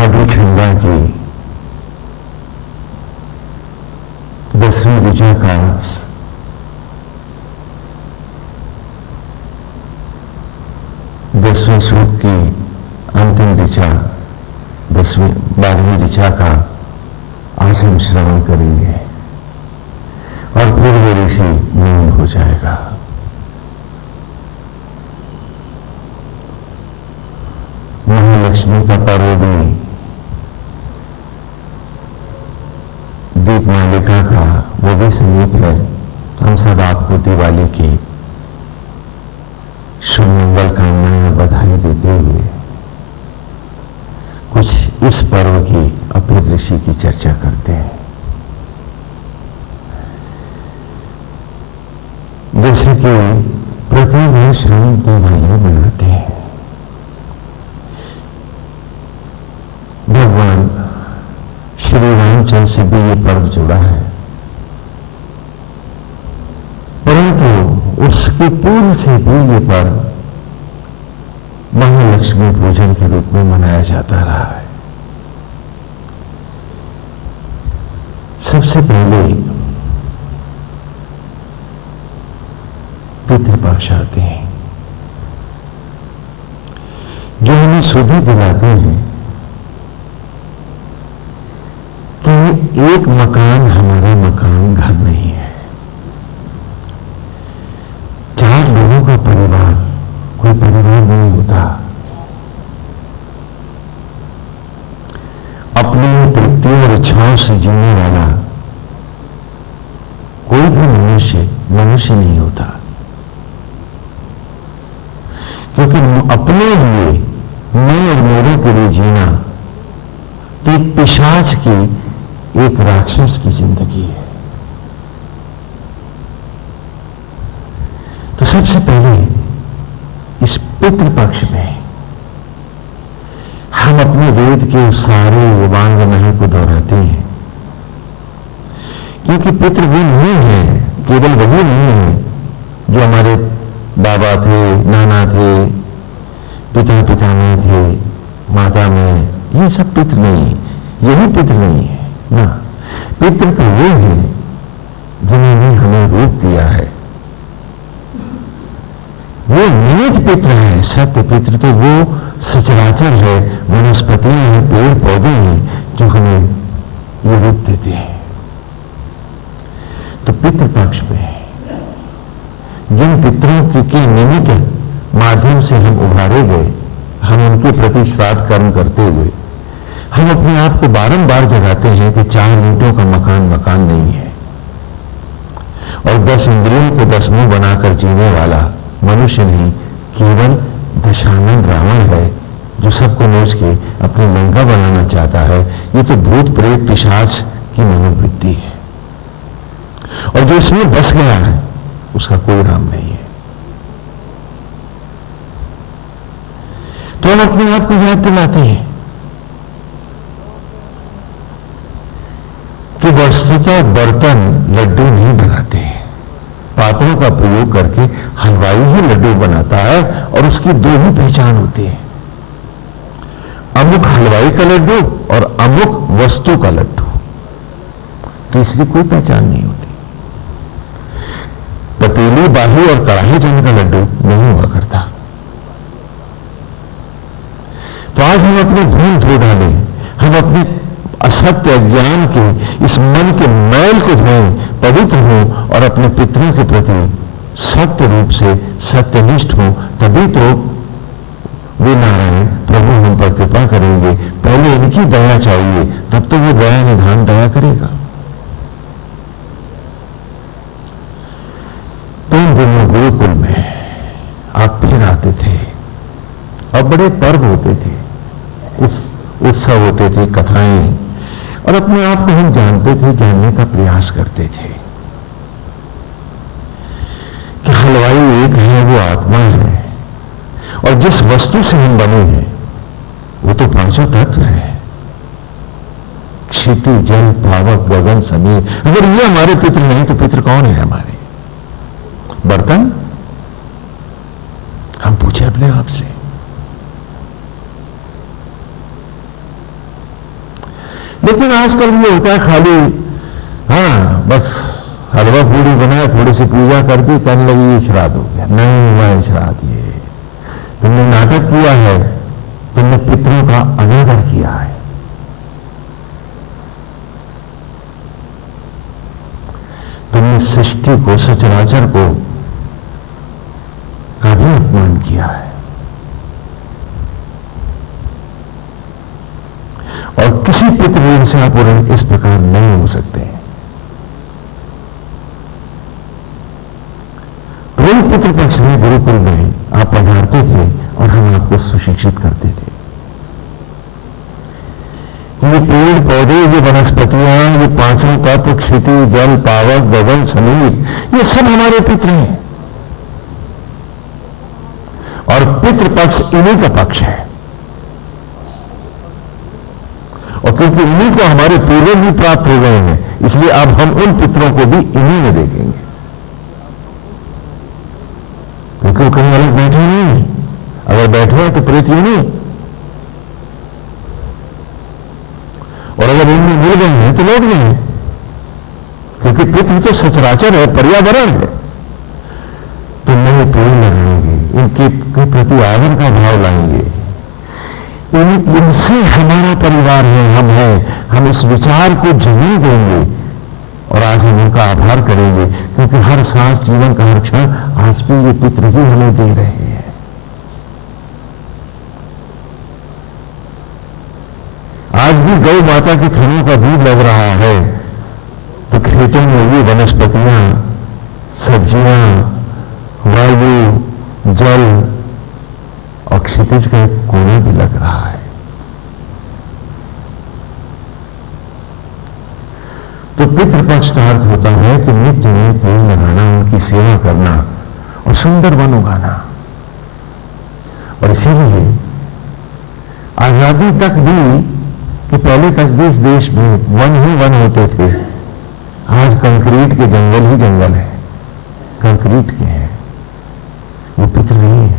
मधुचंदा की 10वीं ऋचा का 10वें सूक्त की अंतिम ऋचा 12वीं ऋचा का आज हम श्रवण करेंगे और फिर वो ऋषि मौन हो जाएगा। महालक्ष्मी का पर्व भी दीप मालिका का वो भी समीप है। हम सब आपको दिवाली की शुभ मंगल कामनाएं बधाई देते हुए कुछ इस पर्व की अपनी ऋषि की चर्चा करते हैं। जैसे कि प्रतिवर्ष हम दिवाली मनाते हैं, भगवान श्री रामचंद्र से भी ये पर्व जुड़ा है, परंतु उसके पूर्व से भी ये पर्व महालक्ष्मी पूजन के रूप में मनाया जाता रहा है। सबसे पहले पितृपक्ष आते हैं जो हमें सुधि दिलाते हैं कि एक मकान हमारा मकान घर नहीं है। 4 लोगों का परिवार कोई परिवार नहीं होता। अपनी तृप्ति और इच्छाओं से जीने वाला कोई भी मनुष्य नहीं होता, क्योंकि अपने लिए मैं और मेरे के लिए जीना तो एक पिशाच की, एक राक्षस की जिंदगी है। तो सबसे पहले इस पितृपक्ष में हम अपने वेद के सारे वांग महल को दोहराते हैं, क्योंकि पितृ वो नहीं है, केवल वही नहीं है जो हमारे बाबा थे, नाना थे, पिता में थे, माता में, ये सब पितृ नहीं है। यही पितृ नहीं है ना। पितृ तो वो है जिन्होंने हमें रूप दिया है, वो निमित्त पितृ है। सत्य पितृ तो वो सचराचर है, वनस्पतियां हैं, पेड़ पौधे हैं जो हमें ये रूप देते हैं। तो पितृपक्ष में जिन पितरों के निमित्त माध्यम से हम उभारे गए, हम उनके प्रति श्राद्ध कर्म करते हुए हम अपने आप को बारंबार जगाते हैं कि 4 ईंटों का मकान नहीं है, और 10 इंद्रियों को 10 मुंह बनाकर जीने वाला मनुष्य नहीं, केवल दशानन रावण है जो सबको नोच के अपनी लंका बनाना चाहता है। ये तो भूत प्रेत पिशाच की मनोवृत्ति है, और जो इसमें बस गया है उसका कोई राम नहीं है। तो हम अपने आप को याद दिलाते हैं कि वस्तुतः बर्तन लड्डू नहीं बनाते हैं। पात्रों का प्रयोग करके हलवाई ही लड्डू बनाता है, और उसकी 2 ही पहचान होती है, अमुक हलवाई का लड्डू और अमुक वस्तु का लड्डू। तीसरी कोई पहचान नहीं होती। पतीली, बाही और कड़ाही जन का लड्डू नहीं हुआ करता। तो आज हम अपने भूल धो डालें, हम अपने असत्य ज्ञान के इस मन के मैल को धोएं, पवित्र हों और अपने पितरों के प्रति सत्य रूप से सत्यनिष्ठ हों, तभी तो वे नारायण प्रभु हम पर कृपा करेंगे। पहले इनकी दया चाहिए, तब तो वो दया निधान दया करेगा। तो इन दिनों गुरुकुल में आप फिर आते थे और बड़े पर्व होते थे, उत्सव होते थे, कथाएं, और अपने आप को हम जानते थे, जानने का प्रयास करते थे कि हलवाई एक है, वो आत्मा है, और जिस वस्तु से हम बने हैं वो तो 5 तत्व है, क्षिति, जल, पावक, गगन, समीर। अगर ये हमारे पितृ नहीं तो पितृ कौन है हमारे? बर्तन? हम पूछे अपने आप से। लेकिन आजकल ये होता है खाली, हाँ बस हलवा पूड़ी बनाया, थोड़ी सी पूजा कर दी, कहने लगी ये श्राद्ध हो गया। नहीं हुआ है श्राद्ध, ये तुमने नाटक किया है, तुमने पितरों का अनादर किया है। तुमने सृष्टि को, सचराचर को का भी अपमान किया है। और किसी पितृ ऋण से आप इस प्रकार नहीं हो सकते। रोज पितृपक्ष में गुरुकुल में आप पढ़ाते थे और हम आपको सुशिक्षित करते थे। ये पेड़ पौधे, ये वनस्पतियां, ये पांचों तत्व, क्षिति, जल, पावक, गगन, समीर, ये सब हमारे पितृ हैं। और पितृपक्ष इन्हीं का पक्ष है। और क्योंकि इन्हीं को हमारे पूर्वज भी प्राप्त हो गए हैं, इसलिए अब हम उन पितरों को भी इन्हीं में देखेंगे। क्योंकि वो कहीं अलग बैठे नहीं है। अगर बैठे हैं तो प्रेत नहीं, और अगर इनमें मिल गए हैं तो लौट गए हैं। क्योंकि पितृ तो सचराचर है, पर्यावरण है। तो नए पेड़ लगाएंगे, इनके प्रति आदर का भाव लाएंगे। इनसे हमारा परिवार है, हम हैं, हम इस विचार को जमीन देंगे और आज हम उनका आभार करेंगे। क्योंकि हर सांस, जीवन का हर क्षण आज भी ये पितृ ही हमें दे रहे हैं। आज भी गौ माता की थनों का दूध लग रहा है तो खेतों में ये वनस्पतियां, सब्जियां, वायु, जल और क्षितिज का एक कोना भी लग रहा है। तो पितृपक्ष का अर्थ होता है कि नित्य में पेड़ लगाना, उनकी सेवा करना और सुंदर वन उगाना। और इसीलिए आजादी तक भी, कि पहले तक भी इस देश में वन ही वन होते थे। आज कंक्रीट के जंगल ही जंगल है, कंक्रीट के हैं, वो पितृ नहीं है।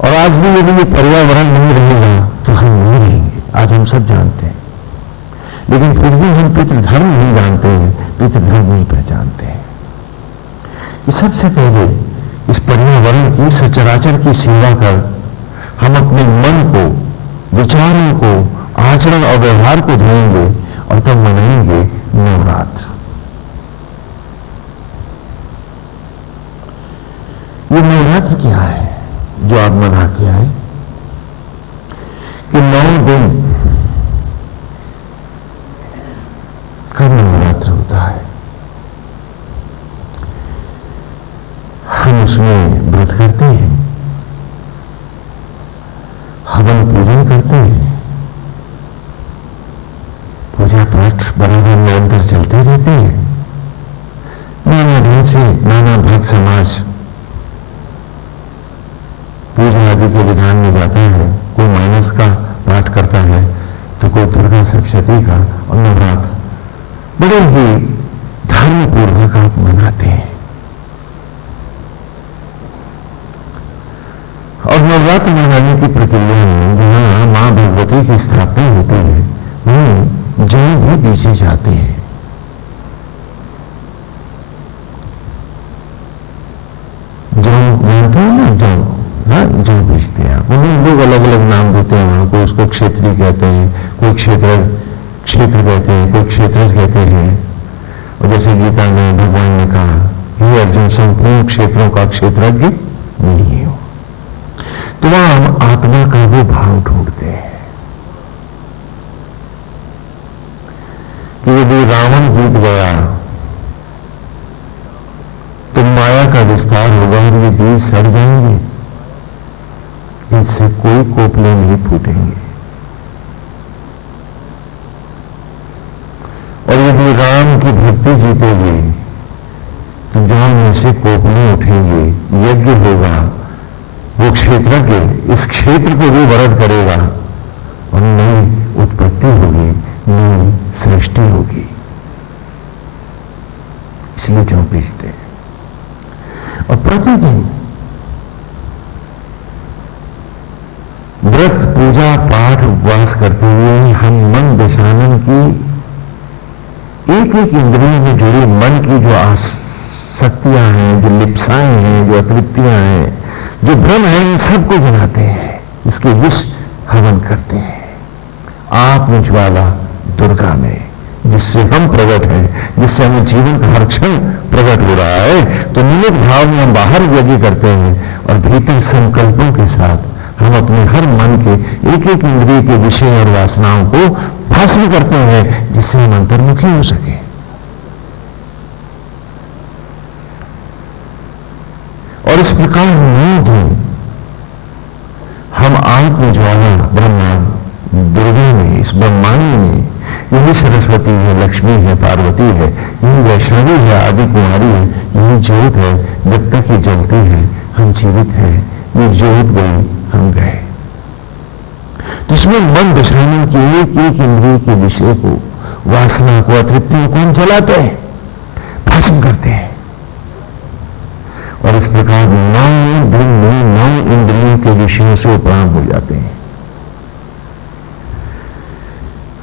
और आज भी यदि ये पर्यावरण नहीं रहेगा तो हम नहीं रहेंगे, आज हम सब जानते हैं। लेकिन फिर भी हम पितृधर्म नहीं जानते हैं, पितृधर्म नहीं पहचानते हैं। कि सबसे पहले इस पर्यावरण की, सचराचर की सेवा कर हम अपने मन को, विचारों को, आचरण और व्यवहार को धोएंगे और तब मनाएंगे नवरात्र। ये नवरात्र क्या है जो आप मना के आए? कि 9 दिन का नवरात्र होता है। हम उसमें व्रत करते हैं, हवन पूजन करते हैं, पूजा पाठ बराबर निरंतर चलते रहते हैं। नाना ढंग से नाना भक्त समाज पूजा आदि के विधान में जाता है। कोई मानस का पाठ करता है तो कोई दुर्गा सप्तशती का, और नवरात्र बड़े ही धर्मपूर्वक आप मनाते हैं। और नवरात्र मनाने की प्रक्रिया में जहां मां भगवती की स्थापना होती है, वहीं जौ भी बीजे जाते हैं। जौ मानते हैं ना, जौ, हाँ जौ बीजते हैं। उन्हें लोग अलग अलग नाम देते हैं। वहां कोई उसको क्षेत्री कहते हैं, कोई क्षेत्र कहते हैं, कोई क्षेत्रज कहते हैं। और जैसे गीता में भगवान ने कहा, हे अर्जुन, संपूर्ण क्षेत्रों का क्षेत्रज्ञ नहीं हो। तो वहां हम आत्मा का वो भाव ढूंढते हैं कि यदि रावण जीत गया तो माया का विस्तार होगा और ये बीज सड़ जाएंगे, इनसे कोई कोपले नहीं फूटेंगे। और यदि राम की भक्ति जीतेगी तो जहां में से कोपले उठेंगे, यज्ञ होगा, वो क्षेत्रज्ञ इस क्षेत्र को भी वरद करेगा और नई उत्पत्ति होगी, नई सृष्टि होगी। इसलिए जो बीजते हैं। और प्रतिदिन व्रत पूजा पाठ उपवास करते हुए हम मन दशानन की एक एक इंद्रियों में जुड़ी मन की जो आसक्तियां हैं, जो लिप्साएं हैं, जो अतृप्तियां हैं, जो भ्रम है, इन सबको जलाते हैं, इसके विष हवन करते हैं आत्म ज्वाला दुर्गा में, जिससे हम प्रकट हैं, जिससे हमें जीवन का हर क्षण प्रकट हो रहा है। तो निमित्त भाव में हम बाहर यज्ञ करते हैं और भीतर संकल्पों के साथ हम अपने हर मन के एक एक इंद्रिय के विषय और वासनाओं को भस्म करते हैं, जिससे हम अंतर्मुखी हो सके। और इस प्रकार हम आत्म ज्वाला ब्रह्मांड दुर्गा में, इस ब्रह्मांड में, यही सरस्वती है, लक्ष्मी है, पार्वती है, यही वैष्णवी है, आदि कुमारी है, यही ज्योत है। जब तक ये जलती है हम जीवित हैं, ये ज्योत गई हम गए। जिसमें मन दशानन की एक एक इंद्रिय के विषय को, वासना को, अतृप्तियों को हम जलाते हैं, भस्म करते हैं। और इस प्रकार 9 दिन में 9 इंद्रियों के विषयों से उपराम हो जाते हैं।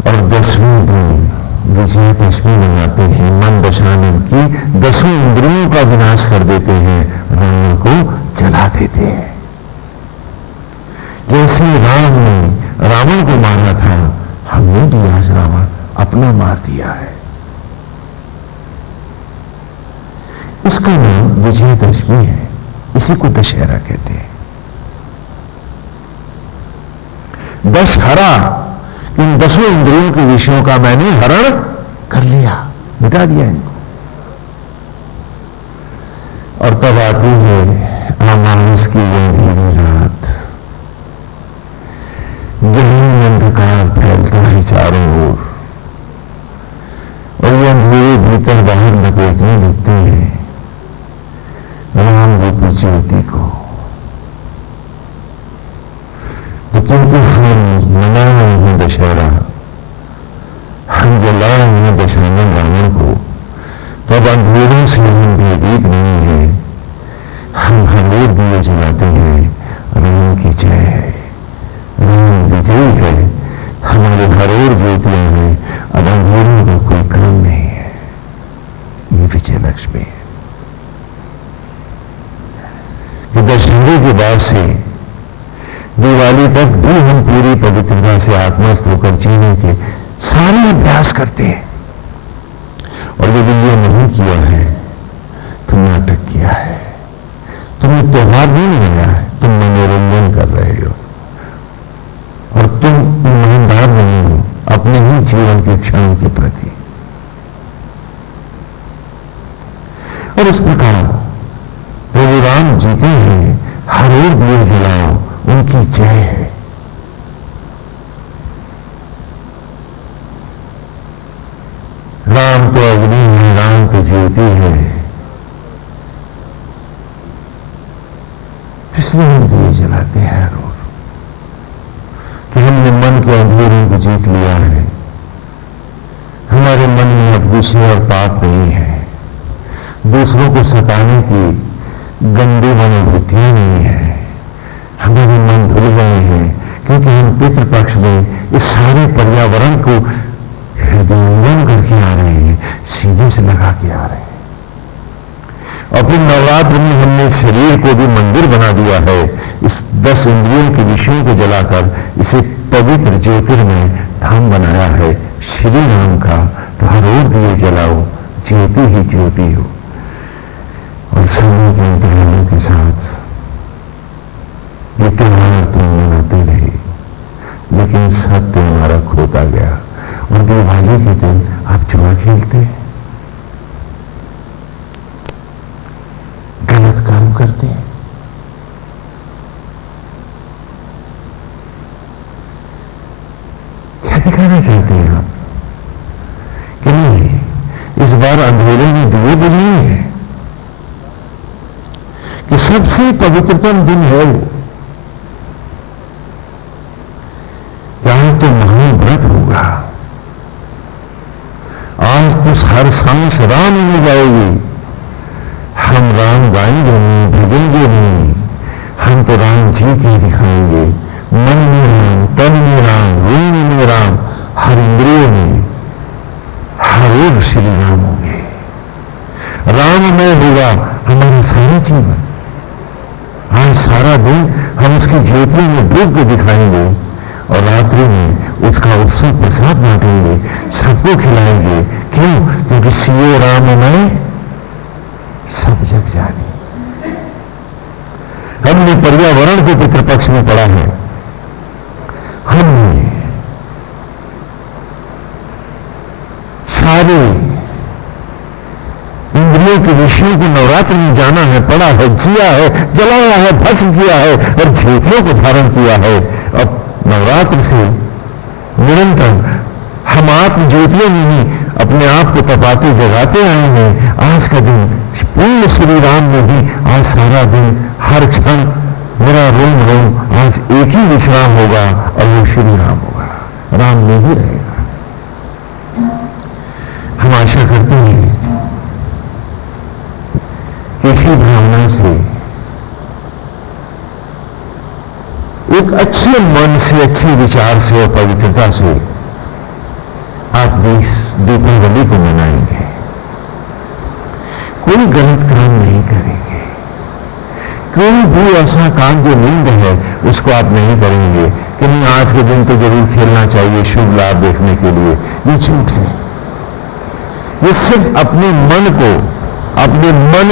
और 10वें दिन विजयादशमी मनाते हैं, मन दशानन की 10 इंद्रियों का विनाश कर देते हैं, रावण को जला देते हैं। जैसे राम ने रावण को मारा था, हमने भी आज रावण अपना मार दिया है। इसका नाम विजयादशमी है, इसी को दशहरा कहते हैं। दशहरा, इन 10 इंद्रियों के विषयों का मैंने हरण कर लिया, मिटा दिया इनको। और तब आती है अमावस की अंधेरी रात, गहन अंधकार फैलता है चारों ओर, और ये अंधेरे भीतर बाहर लपेटने लगते हैं राम रूपी ज्योति को। तो क्योंकि हम मनाए हैं दशहरा, हम जलाए हैं दशानन रावण को, तो अब अंधेरों से हम भयभीत नहीं है, हम हर रोज दिए जलाते हैं, राम की जय है, राम विजयी है, हमारे हर ओर ज्योतियां हैं, अब अंधेरों का कोई काम नहीं है। ये विजय लक्ष्मी है कि दशहरे के बाद से दिवाली तक भी हम पूरी पवित्रता से आत्मस्थ होकर जीने के सारे अभ्यास करते हैं। और यदि ये नहीं किया है तो नाटक किया है, तुमने त्योहार नहीं मनाया है, तुम मनोरंजन कर रहे हो, और तुम ईमानदार नहीं हो अपने ही जीवन के क्षणों के प्रति। और इस प्रकार प्रभु राम जीते हैं, हर ओर दिए जलाओ, उनकी जय है। राम तो अग्नि है, राम तो ज्योति है, इसलिए हम दिए जलाते हैं हर रोज कि हमने मन के अंधेरों को जीत लिया है। हमारे मन में अब विषय और पाप नहीं है, दूसरों को सताने की गंदी मनोवृत्तियां नहीं है, हमारे मन धुल गए हैं, क्योंकि हम पितृपक्ष में इस सारे पर्यावरण को हृदयंगम करके आ रहे हैं, सीधे से लगा के आ रहे हैं। और फिर नवरात्र में हमने शरीर को भी मंदिर बना दिया है, इस 10 इंद्रियों के विषयों को जलाकर इसे पवित्र ज्योतिर्मय धाम बनाया है श्री राम का। तो हर ओर दिए जलाओ, ज्योति ही ज्योति हो। और समय के अंतरालों के साथ ये त्योहार तो मनाते रहे, लेकिन सत्य हमारा खोता गया। और दिवाली के दिन आप जुआ खेलते हैं, गलत काम करते हैं, क्या दिखाना चाहते हैं आप कि नहीं इस बार अंधेरे में दिए बुझे हैं कि सबसे पवित्रतम दिन है वो, जहां तो महाव्रत होगा। आज तो हर सांस राम में जाएगी, हम राम गाएंगे नहीं, भेजेंगे नहीं, हम तो राम जी के दिखाएंगे, मन में तन में राम, रूप में राम, हर इंद्रियों में हर एक श्री राम होंगे। राममय होगा हमारा सारा जीवन। आज सारा दिन हम उसकी ज्योति में डूब के दिखाएंगे और रात्रि में उसका उत्सव प्रसाद बांटेंगे, सबको खिलाएंगे। क्यों? क्योंकि सियो राममय सब जग जाने। हमने पर्यावरण के पितृपक्ष में पढ़ा है, हमने सारे इंद्रियों के विषयों को नवरात्र में जाना है, पढ़ा है, जिया है, जलाया है, भस्म किया है और ज्योतियों को धारण किया है। अब नवरात्र से निरंतर हम आत्म ज्योतियों में ही अपने आप को तपाते जगाते आए हैं। आज का दिन पूर्ण श्री राम में ही, आज सारा दिन हर क्षण मेरा रोम रोम आज एक ही विश्राम होगा और वो श्री राम होगा, राम में ही रहेगा। हम आशा करते हैं कि इसी भावना से, एक अच्छे मन से, अच्छे विचार से और पवित्रता से आप दीपावली को मनाएंगे। कोई गलत काम नहीं करेंगे, कोई भी ऐसा काम जो निंद है उसको आप नहीं करेंगे कि नहीं आज के दिन तो जरूर खेलना चाहिए शुभ लाभ देखने के लिए। ये झूठ है। ये सिर्फ अपने मन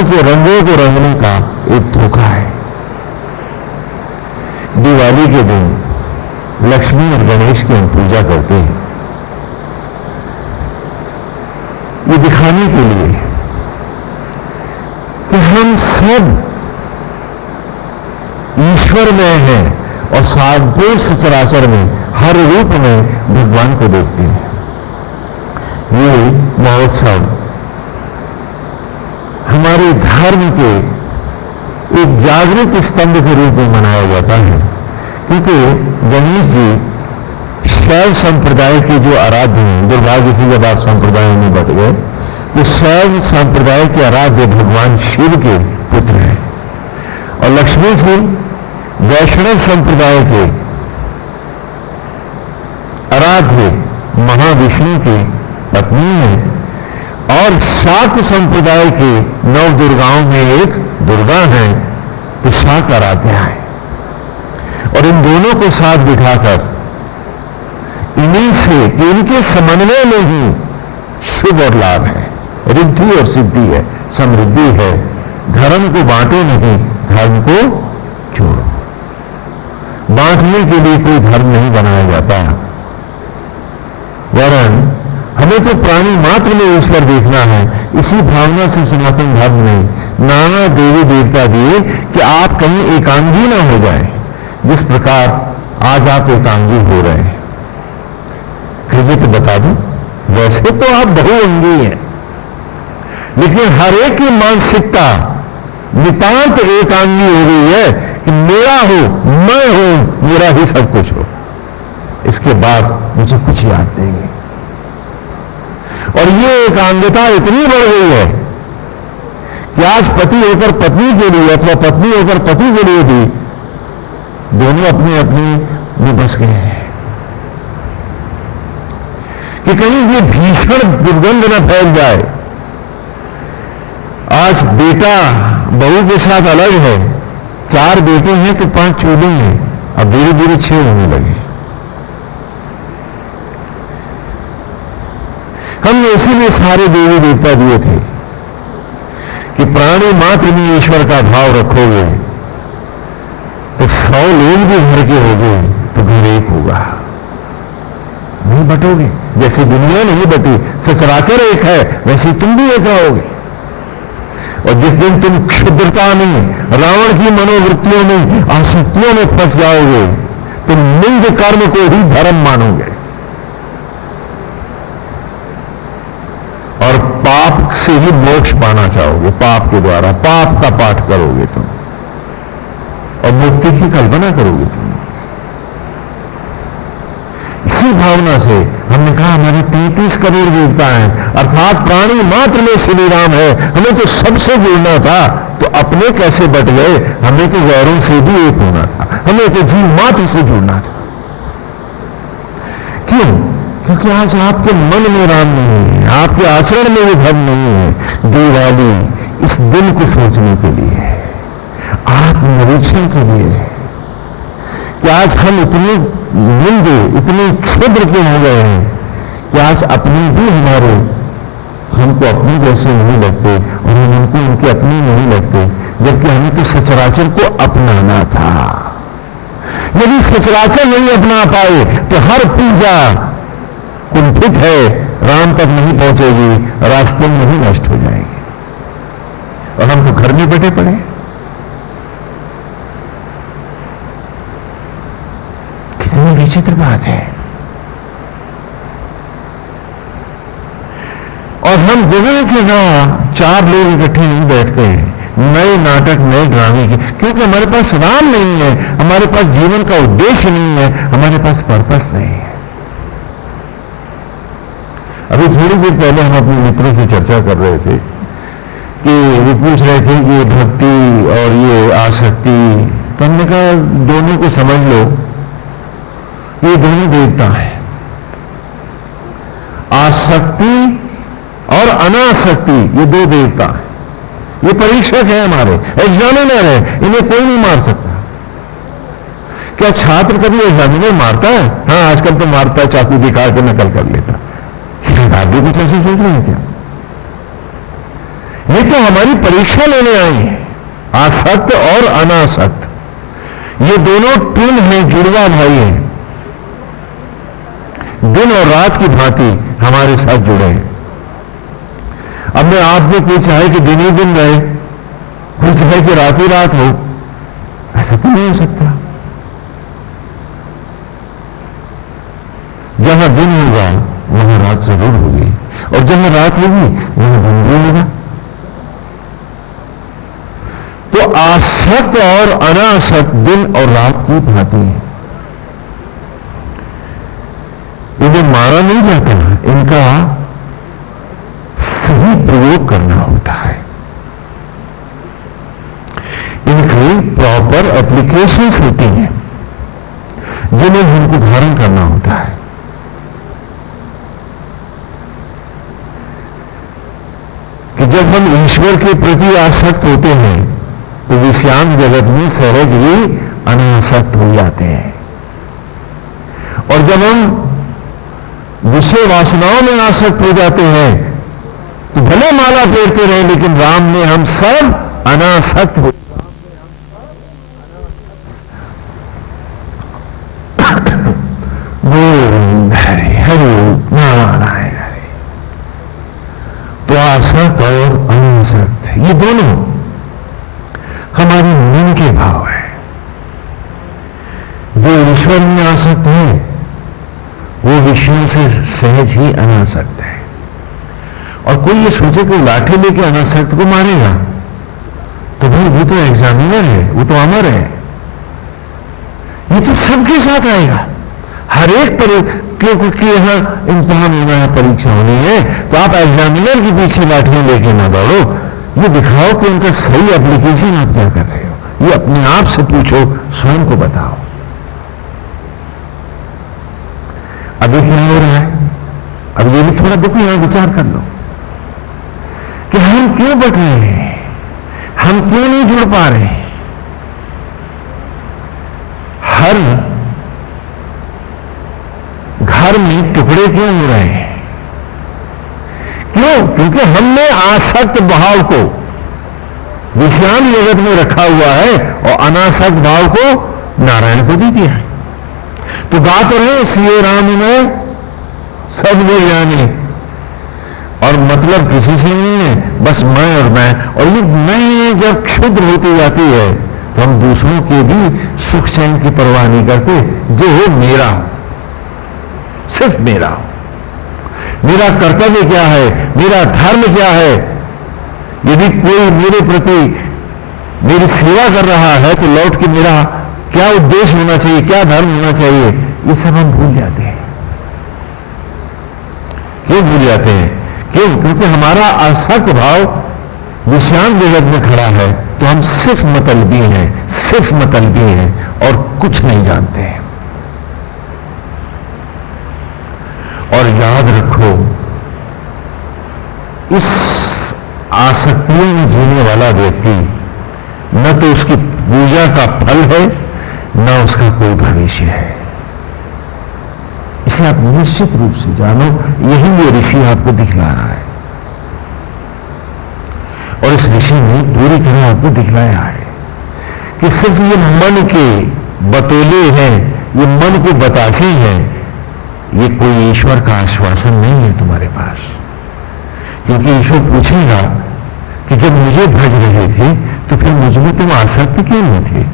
के रंगों को रंगने का एक धोखा है। दिवाली के दिन लक्ष्मी और गणेश की हम पूजा करते हैं, ये दिखाने के लिए कि हम सब ईश्वर में हैं और साधु सचराचर में हर रूप में भगवान को देखते हैं। ये महोत्सव हमारे धर्म के एक जागृत स्तंभ के रूप में मनाया जाता है, क्योंकि गणेश जी शैव संप्रदाय के जो आराध्य हैं। दुर्भाग्य से जब आप संप्रदायों में बट गए तो शैव संप्रदाय के आराध्य भगवान शिव के पुत्र हैं और लक्ष्मी जी वैष्णव संप्रदाय के आराध्य महाविष्णु की पत्नी है और शाक्त संप्रदाय के नव दुर्गाओं में एक दुर्गा है, तो शाक्त आराध्या है। और इन दोनों को साथ बिठाकर इन्हीं से, इनके समन्वय में ही शुभ और लाभ है, रिद्धि और सिद्धि है, समृद्धि है। धर्म को बांटो नहीं, धर्म को जोड़ो। बांटने के लिए कोई धर्म नहीं बनाया जाता, वरन हमें तो प्राणी मात्र में ईश्वर देखना है। इसी भावना से सनातन धर्म ने नाना देवी देवता दिए कि आप कहीं एकांगी ना हो जाए, जिस प्रकार आज आप एकांगी हो रहे हैं। कहिए तो बता दूं, वैसे तो आप बहुअंगी हैं, लेकिन हर एक की मानसिकता नितांत एकांगी हो गई है कि मेरा हो, मैं हूं, मेरा ही सब कुछ हो, इसके बाद मुझे कुछ याद देंगे। और ये एकांगता इतनी बढ़ गई है कि आज पति होकर पत्नी के लिए अथवा पत्नी होकर पति के लिए भी दोनों अपने अपने में बस गए हैं कि कहीं ये भीषण दुर्गंध न फैल जाए। आज बेटा बहू के साथ अलग है, 4 बेटे हैं तो 5 चूल्हे हैं, अब धीरे धीरे 6 होने लगे। हमने इसीलिए सारे देवी देवता दिए थे कि प्राणी मात्र में ईश्वर का भाव रखोगे तो 100 लोग भी घर के होंगे तो घर एक होगा, नहीं बटोगे। जैसे दुनिया नहीं बटी, सचराचर एक है, वैसे तुम भी एक होगे। और जिस दिन तुम क्षुद्रता में, रावण की मनोवृत्तियों में, आसक्तियों में फंस जाओगे, तुम निंद कर्म को ही धर्म मानोगे और पाप से ही मोक्ष पाना चाहोगे। पाप के द्वारा पाप का पाठ करोगे तुम और मुक्ति की कल्पना करोगे तुम। इसी भावना से हमने कहा हमारे 33 करोड़ देवता हैं, अर्थात प्राणी मात्र में श्री राम है। हमें तो सबसे जुड़ना था, तो अपने कैसे बट गए? हमें तो गौरों से भी एक होना था, हमें तो जीव मात्र से जुड़ना था। क्यों? क्योंकि आज आपके मन में राम नहीं है, आपके आचरण में भी धर्म नहीं है। दिवाली इस दिन को सोचने के लिए, आत्मनिरीक्षण के लिए कि आज हम इतने निंदे, इतने क्षुद्र के हो गए हैं कि आज अपने भी हमारे हमको अपने जैसे नहीं लगते और हम उनको उनके अपने नहीं लगते, जबकि हमें तो सचराचर को अपनाना था। यदि सचराचर नहीं अपना पाए तो हर पूजा कुंठित है, राम तक नहीं पहुंचेगी, रास्ते में ही नष्ट हो जाएगी। और हम तो घर में बैठे पड़े। कितनी विचित्र बात है। और हम जगह जगह 4 लोग इकट्ठे नहीं बैठते हैं नए नाटक, नए ड्रामे के, क्योंकि हमारे पास राम नहीं है, हमारे पास जीवन का उद्देश्य नहीं है, हमारे पास पर्पस नहीं है। अभी थोड़ी देर पहले हम अपने मित्रों से चर्चा कर रहे थे कि वो पूछ रहे थे कि भक्ति और ये आसक्ति, तो हमने कहा दोनों को समझ लो, ये दोनों देवता हैं। आसक्ति और अनासक्ति ये 2 देवता हैं। ये परीक्षक है, हमारे एग्जामिनर है, इन्हें कोई नहीं मार सकता। क्या छात्र कभी एग्जामिनर मारता है? हाँ, आजकल तो मारता है, चाकू दिखा के नकल कर लेता। आप भी कुछ ऐसे सोच रहे हैं क्या? ये तो हमारी परीक्षा लेने आए हैं। आसक्त और अनासक्त ये दोनों ट्विन हैं, जुड़वा भाई हैं। दिन और रात की भांति हमारे साथ जुड़े हैं। अब मैं आपने पूछा है कि दिन ही दिन रहे, कुछ है कि रात ही रात हो, ऐसा तो नहीं हो सकता। जहां दिन होगा वहां रात जरूर होगी, और जहां रात होगी वहां दिन भी होगा। तो आसक्त और अनासक्त दिन और रात की भांति है। इन्हें मारा नहीं जाता, इनका सही प्रयोग करना होता है, इनकी प्रॉपर एप्लीकेशंस होती हैं जिन्हें हमको धारण करना होता है। कि जब हम ईश्वर के प्रति आसक्त होते हैं तो विषयांत जगत में सहज ही अनासक्त हो जाते हैं, और जब हम विषय वासनाओं में आसक्त हो जाते हैं तो भले माला फेरते रहे, लेकिन राम ने हम सब अनासक्त हो। हरि हरि नारायण हरि। तो आसक्त और अनासक्त ये दोनों हमारे मन के भाव है। जो ईश्वर में आसक्त है वो विषयों से सहज ही अनासक्त है। और कोई ये सोचे कि लाठी लेके अनासक्त को मारेगा, तो भाई वो तो एग्जामिनर है, वो तो अमर है, ये तो सबके साथ आएगा। हर एक क्योंकि यहां इम्तिहान होना है, परीक्षा होनी है, तो आप एग्जामिनर के पीछे लाठियां लेके ना दौड़ो। ये दिखाओ कि उनका सही एप्लीकेशन आप क्या कर रहे हो। ये अपने आप से पूछो, स्वयं को बताओ। अभी क्या हो रहा है? अब ये भी थोड़ा देखो, यहां विचार कर लो कि हम क्यों बट रहे हैं, हम क्यों नहीं जुड़ पा रहे। हर घर में टुकड़े क्यों हो रहे हैं? क्यों? क्योंकि हमने आसक्त भाव को विषयान जगत में रखा हुआ है और अनासक्त भाव को नारायण को दे दिया है। तो गा तो रहे सिए राम में सब मिल जाने, और मतलब किसी से नहीं है, बस मैं और मैं। और ये मैं जब क्षुद्र होती जाती है तो हम दूसरों के भी सुख चैन की परवाह नहीं करते। जो हो मेरा, सिर्फ मेरा। मेरा कर्तव्य क्या है, मेरा धर्म क्या है। यदि कोई मेरे प्रति मेरी सेवा कर रहा है तो लौट के मेरा क्या उद्देश्य होना चाहिए, क्या धर्म होना चाहिए, ये सब हम भूल जाते हैं। क्यों भूल जाते हैं? क्यों? क्योंकि हमारा आसक्त भाव विषयांत जगत में खड़ा है, तो हम सिर्फ मतलबी हैं, सिर्फ मतलबी हैं और कुछ नहीं जानते हैं। और याद रखो, इस आसक्तियों में जीने वाला व्यक्ति न तो उसकी पूजा का फल है, न उसका कोई भविष्य है। इसलिए आप निश्चित रूप से जानो, यही ये ऋषि आपको दिखला रहा है, और इस ऋषि ने पूरी तरह आपको दिखलाया है कि सिर्फ ये मन के बतौले हैं, ये मन के बतासे हैं, ये कोई ईश्वर का आश्वासन नहीं है तुम्हारे पास। क्योंकि ईश्वर पूछेगा कि जब मुझे भज रहे थे तो फिर मुझ में तुम आसक्त क्यों नहीं थे?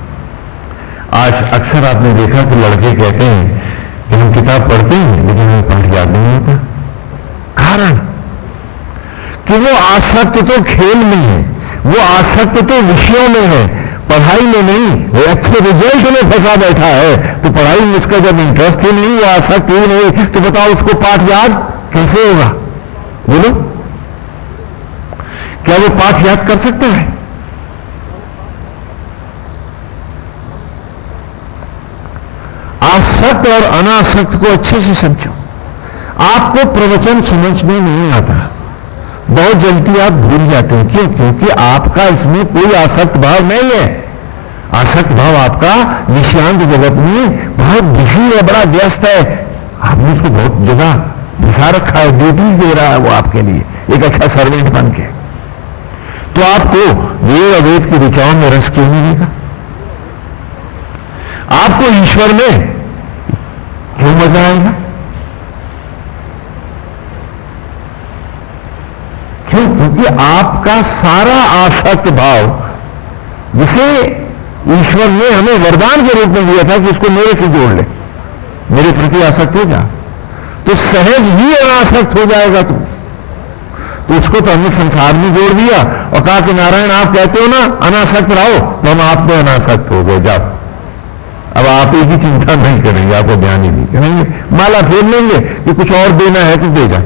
आज अक्सर आपने देखा कि लड़के कहते हैं कि हम किताब पढ़ते हैं लेकिन हमें पाठ याद नहीं होता। कारण कि वो आसक्त तो खेल में है, वो आसक्त तो विषयों में है, पढ़ाई में नहीं। वो अच्छे रिजल्ट में फंसा बैठा है तो पढ़ाई में इसका जब इंटरेस्ट ही नहीं, वो आसक्त ही नहीं, तो बताओ उसको पाठ याद कैसे होगा? बोलो, क्या वो पाठ याद कर सकता है? आसक्त और अनासक्त को अच्छे से समझो। आपको प्रवचन समझ में नहीं आता, बहुत जल्दी आप भूल जाते हैं। क्यों? क्योंकि आपका इसमें कोई आसक्त भाव नहीं है। आसक्त भाव आपका निशांत जगत में बहुत बिजी है, बड़ा व्यस्त है। आपने उसको बहुत जगह फंसा रखा है, ड्यूटीज दे रहा है वो आपके लिए एक अच्छा सर्वेंट बन के। तो आपको वेद अवेद की ऋचाओं में रस क्यों मिलेगा? आपको ईश्वर में क्यों मजा आएगा? क्यों? क्योंकि आपका सारा आसक्त भाव, जिसे ईश्वर ने हमें वरदान के रूप में दिया था कि इसको मेरे से जोड़ ले, मेरे प्रति आसक्त हो जा, तो सहज ही अनासक्त हो जाएगा तू। तो उसको तो हमने संसार में जोड़ दिया और कहा कि नारायण आप कहते हो ना अनासक्त रहो, तो हम आप में अनासक्त हो गए। जाओ, अब आप एक ही चिंता नहीं करेंगे, आपको ध्यान ही नहीं करेंगे, माला फेर लेंगे कि कुछ और देना है तो दे जा।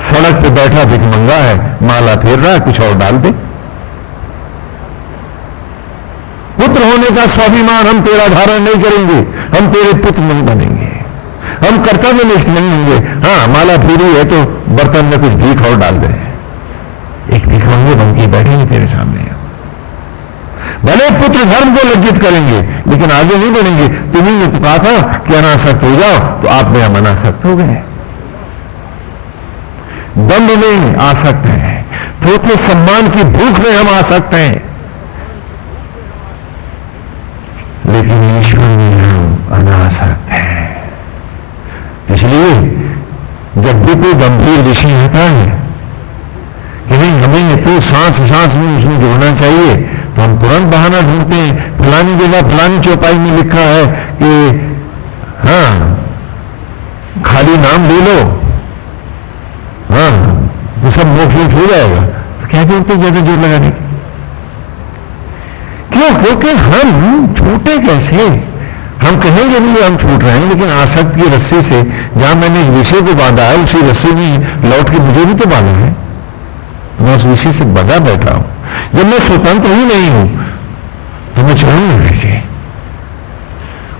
सड़क पे बैठा भिखमंगा है, माला फेर रहा है, कुछ और डाल दे। पुत्र होने का स्वाभिमान हम तेरा धारण नहीं करेंगे, हम तेरे पुत्र नहीं बनेंगे, हम कर्तव्यनिष्ठ नहीं होंगे। हाँ, माला फेरी है तो बर्तन में कुछ भीख और डाल दे, एक भिखमंगे बन के बैठेंगे तेरे सामने। भले पुत्र धर्म को लज्जित करेंगे लेकिन आगे नहीं बढ़ेंगे। तुम्ही ने तो कहा था कि अनासक्त हो जाओ, तो आप में हम अनासक्त हो गए। दंड में आसक्त हैं, थोथे सम्मान की भूख में हम आसक्त हैं, लेकिन ईश्वर में हम अनासक्त हैं। इसलिए जब भी कोई गंभीर विषय आता है कि नहीं हमें तो सांस सांस में उसमें जोड़ना चाहिए, तो हम तुरंत बहाना ढूंढते हैं। फलानी जगह फलानी चौपाई में लिखा है कि हाँ खाली नाम ले लो, हाँ तो सब मोक्ष हो जाएगा। तो क्या जरूरत है ज्यादा जोर लगाने की? क्यों? क्योंकि हम छूटे कैसे? हम कहेंगे नहीं हम छूट रहे हैं, लेकिन आसक्त की रस्सी से जहां मैंने इस विषय को बांधा है उसी रस्सी में लौट के मुझे भी तो बांधा है। मैं उस विषय से बंधा बैठा हूं। जब मैं स्वतंत्र ही नहीं हूं तो मैं चलूंगा कैसे?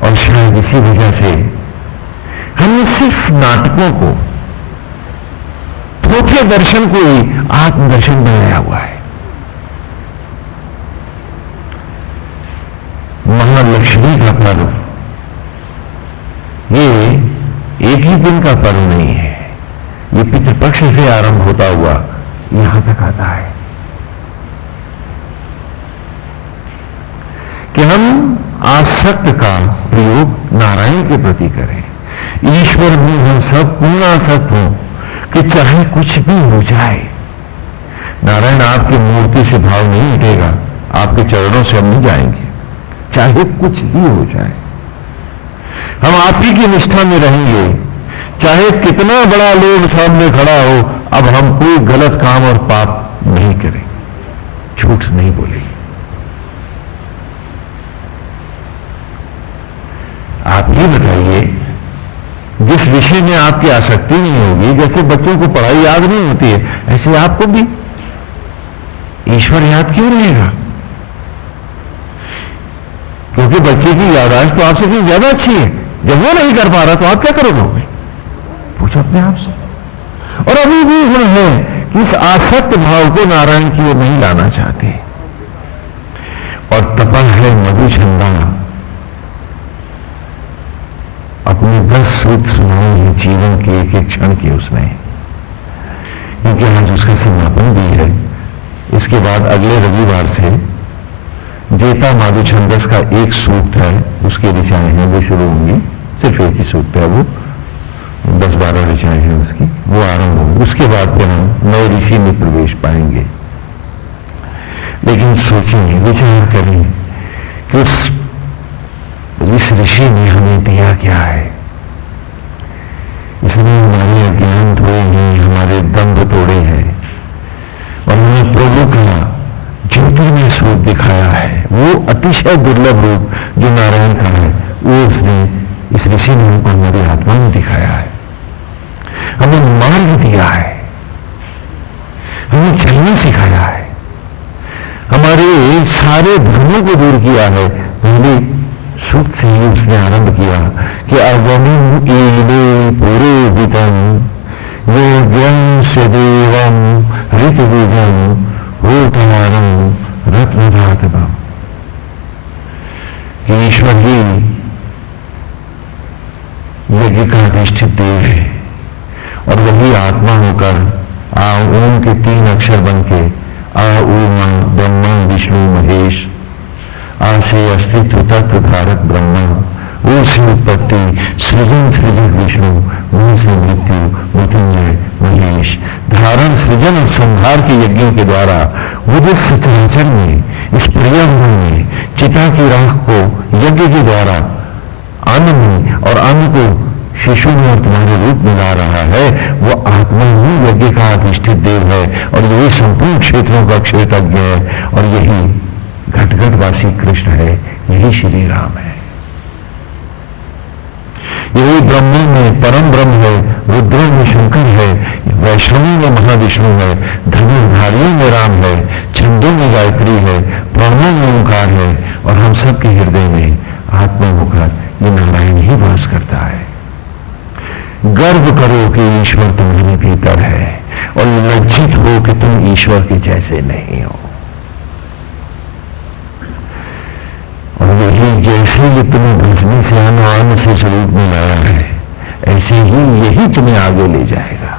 और शायद इसी वजह से हमने सिर्फ नाटकों को, थोथे दर्शन को ही आत्मदर्शन बनाया हुआ है। महालक्ष्मी का पर्व ये एक ही दिन का पर्व नहीं है, ये पितृपक्ष से आरंभ होता हुआ यहां तक आता है कि हम आसक्त का प्रयोग नारायण के प्रति करें। ईश्वर में हम सब पूर्ण आसक्त हों कि चाहे कुछ भी हो जाए। नारायण आपकी मूर्ति से भाव नहीं हटेगा, आपके चरणों से हम नहीं जाएंगे, चाहे कुछ ही हो जाए। हम आप ही की निष्ठा में रहेंगे, चाहे कितना बड़ा लोग सामने खड़ा हो। अब हम कोई गलत काम और पाप नहीं करें, झूठ नहीं बोलेंगे। आप ये बताइए, जिस विषय में आपकी आसक्ति नहीं होगी, जैसे बच्चों को पढ़ाई याद नहीं होती है, ऐसे आपको भी ईश्वर याद क्यों रहेगा? क्योंकि बच्चे की याददाश्त तो आपसे कहीं ज्यादा अच्छी है। जब वो नहीं कर पा रहा तो आप क्या करोगे? पूछो अपने आप से। और अभी भी गुण है कि इस आसक्त भाव को नारायण की ओर नहीं लाना चाहते। और तपन है मधुचंदा, अपने 10 सूत्र सुनाए हैं जीवन के एक एक क्षण के उसने, क्योंकि आज उसका समापन भी है। इसके बाद अगले रविवार से जेता माधुछंदस का एक सूक्त है, उसके ऋचाएं हैं वो शुरू होंगी। सिर्फ एक ही सूक्त है, वो 10-12 ऋचाएं हैं उसकी, वो आरंभ होंगी। उसके बाद फिर हम नए ऋषि में प्रवेश पाएंगे। लेकिन सोचें, विचार करें कि उस ऋषि ने हमें दिया क्या है। इसने हमारे अज्ञान धोए हैं, हमारे दंभ तोड़े हैं और हमें प्रभु का ज्योतिर्मय स्वरूप दिखाया है। वो अतिशय दुर्लभ रूप जो नारायण का है, वो उसने, इस ऋषि ने हमको हमारी आत्मा में दिखाया है। हमें मार्ग दिया है, हमें चलना सिखाया है, हमारे सारे भ्रमों को दूर किया है। पहले सूक्त से ही उसने आरंभ किया कि अगमं ईदे पुरोहितम योग्यं सदेवं ऋतुबीजं होतवारं रत्नधातवम्। ईश्वर ही यज्ञ का अधिष्ठित देव है और वही आत्मा होकर आ ओम के 3 अक्षर बन के आ उमा ब्रह्मा विष्णु महेश, आ से अस्तित्व तत्व धारक ब्रह्मा, ओ से उत्पत्ति सृजन सृजक विष्णु, मुंह से मृत्यु मृत्युंजय महेश। धारण सृजन और संहार के यज्ञों के द्वारा वो जो सचराचर में, इस पर्यावरण में चिता की राख को यज्ञ के द्वारा अन्न में और अन्न को शिशु में और तुम्हारे रूप में ला रहा है, वो आत्मा ही यज्ञ का अधिष्ठित देव है और यही संपूर्ण क्षेत्रों का क्षेत्रज्ञ है और यही घटघटवासी कृष्ण है, यही श्री राम है। यही ब्रह्म में परम ब्रह्म है, रुद्रों में शंकर है, वैष्णवी में महाविष्णु है, धनुर्धारियों में राम है, छंदों में गायत्री है, प्राणों में ओंकार है और हम सबके हृदय में आत्मा होकर ये नारायण ही वास करता है। गर्व करो कि ईश्वर तुम्हारे भीतर है और लज्जित हो कि तुम ईश्वर के जैसे नहीं हो। और यही जैसे ये तुम्हें भस्मी से अन्न से स्वरूप में लाया है, ऐसे ही यही तुम्हें आगे ले जाएगा।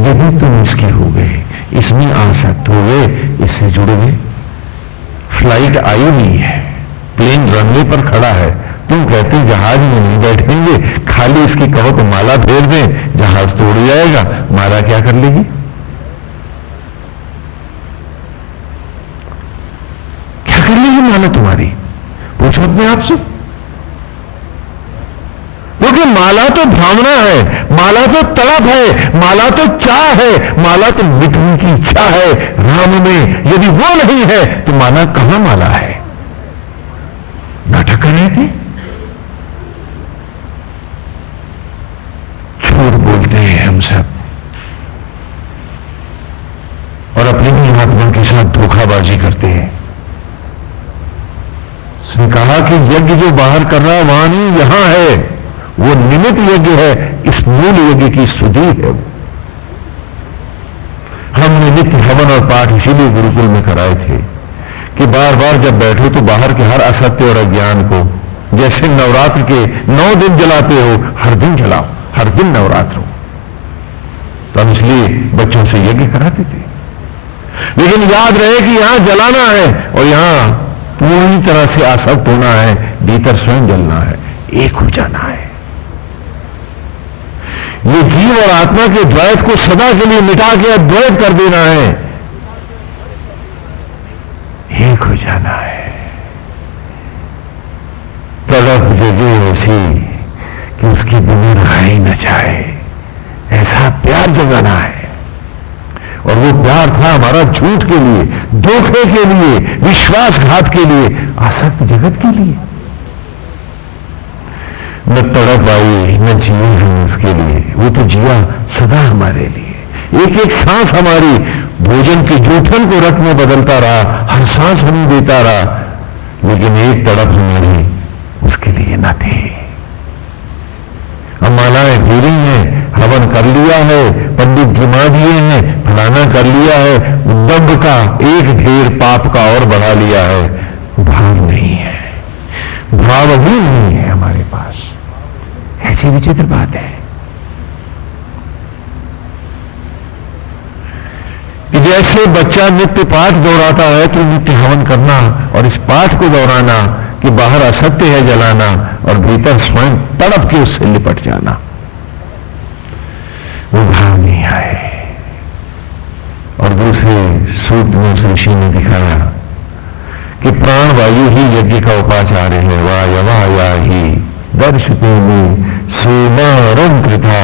यदि तुम इसके हो गए, इसमें आसक्त हो गए, इससे जुड़ गए। फ्लाइट आई नहीं है, प्लेन रनवे पर खड़ा है, तुम कहते जहाज में नहीं बैठेंगे, खाली इसकी कहो तो माला फेर दें, जहाज तो उड़ जाएगा, माला क्या कर लेगी? क्या कर लेगी माला तुम्हारी? पूछो अपने आप से। क्योंकि माला तो भावना है, माला तो तड़प है, माला तो चाह है, माला तो मिटने की इच्छा है राम में। यदि वो नहीं है तो माला कहां माला है? नाटक कर रहे थे, झूठ बोलते हैं हम सब और अपनी ही आत्मा के साथ धोखाबाजी करते हैं। उसने कहा कि यज्ञ जो बाहर कर रहा है वहां नहीं, यहां है। वो निमित्त यज्ञ है, इस मूल यज्ञ की स्तुति है। हमने नित्य हवन और पाठ इसीलिए गुरुकुल में कराए थे कि बार बार जब बैठो तो बाहर के हर असत्य और अज्ञान को, जैसे नवरात्र के 9 दिन जलाते हो, हर दिन जलाओ, हर दिन नवरात्र हो। तो हम इसलिए बच्चों से यज्ञ कराते थे। लेकिन याद रहे कि यहां जलाना है और यहां पूरी तरह से आसक्त होना है, भीतर स्वयं जलना है, एक हो जाना है। ये जीव और आत्मा के द्वैत को सदा के लिए मिटा के अद्वैत कर देना है, एक हो जाना है। तड़प जगे ऐसी कि उसकी बिना रहा ही न जाए, ऐसा प्यार जगाना है। और वो प्यार था हमारा झूठ के लिए, धोखे के लिए, विश्वासघात के लिए, आसक्त जगत के लिए। न तड़प आई न जिए हम उसके लिए, वो तो जिया सदा हमारे लिए। एक एक सांस हमारी भोजन के जूठन को रथ में बदलता रहा, हर सांस हमें देता रहा, लेकिन एक तड़प हमारी उसके लिए न थी। हम मालाएं फेरी हैं, हवन कर लिया है, पंडित जिमा दिए हैं, फलाना कर लिया है, दंभ का एक ढेर पाप का और बढ़ा लिया है। भाव नहीं है, भाव भी नहीं है हमारे पास। ऐसी विचित्र बात है कि जैसे बच्चा नित्य पाठ दोहराता है तो नित्य हवन करना और इस पाठ को दोहराना कि बाहर असत्य है जलाना और भीतर स्वयं तड़प के उससे लिपट जाना, वो भाव नहीं आए। और दूसरे सूत्र में उस ऋषि ने दिखाया कि प्राण वायु ही यज्ञ का उपाचार्य है। वायवाया ही दर्शते में सुमारम कृथा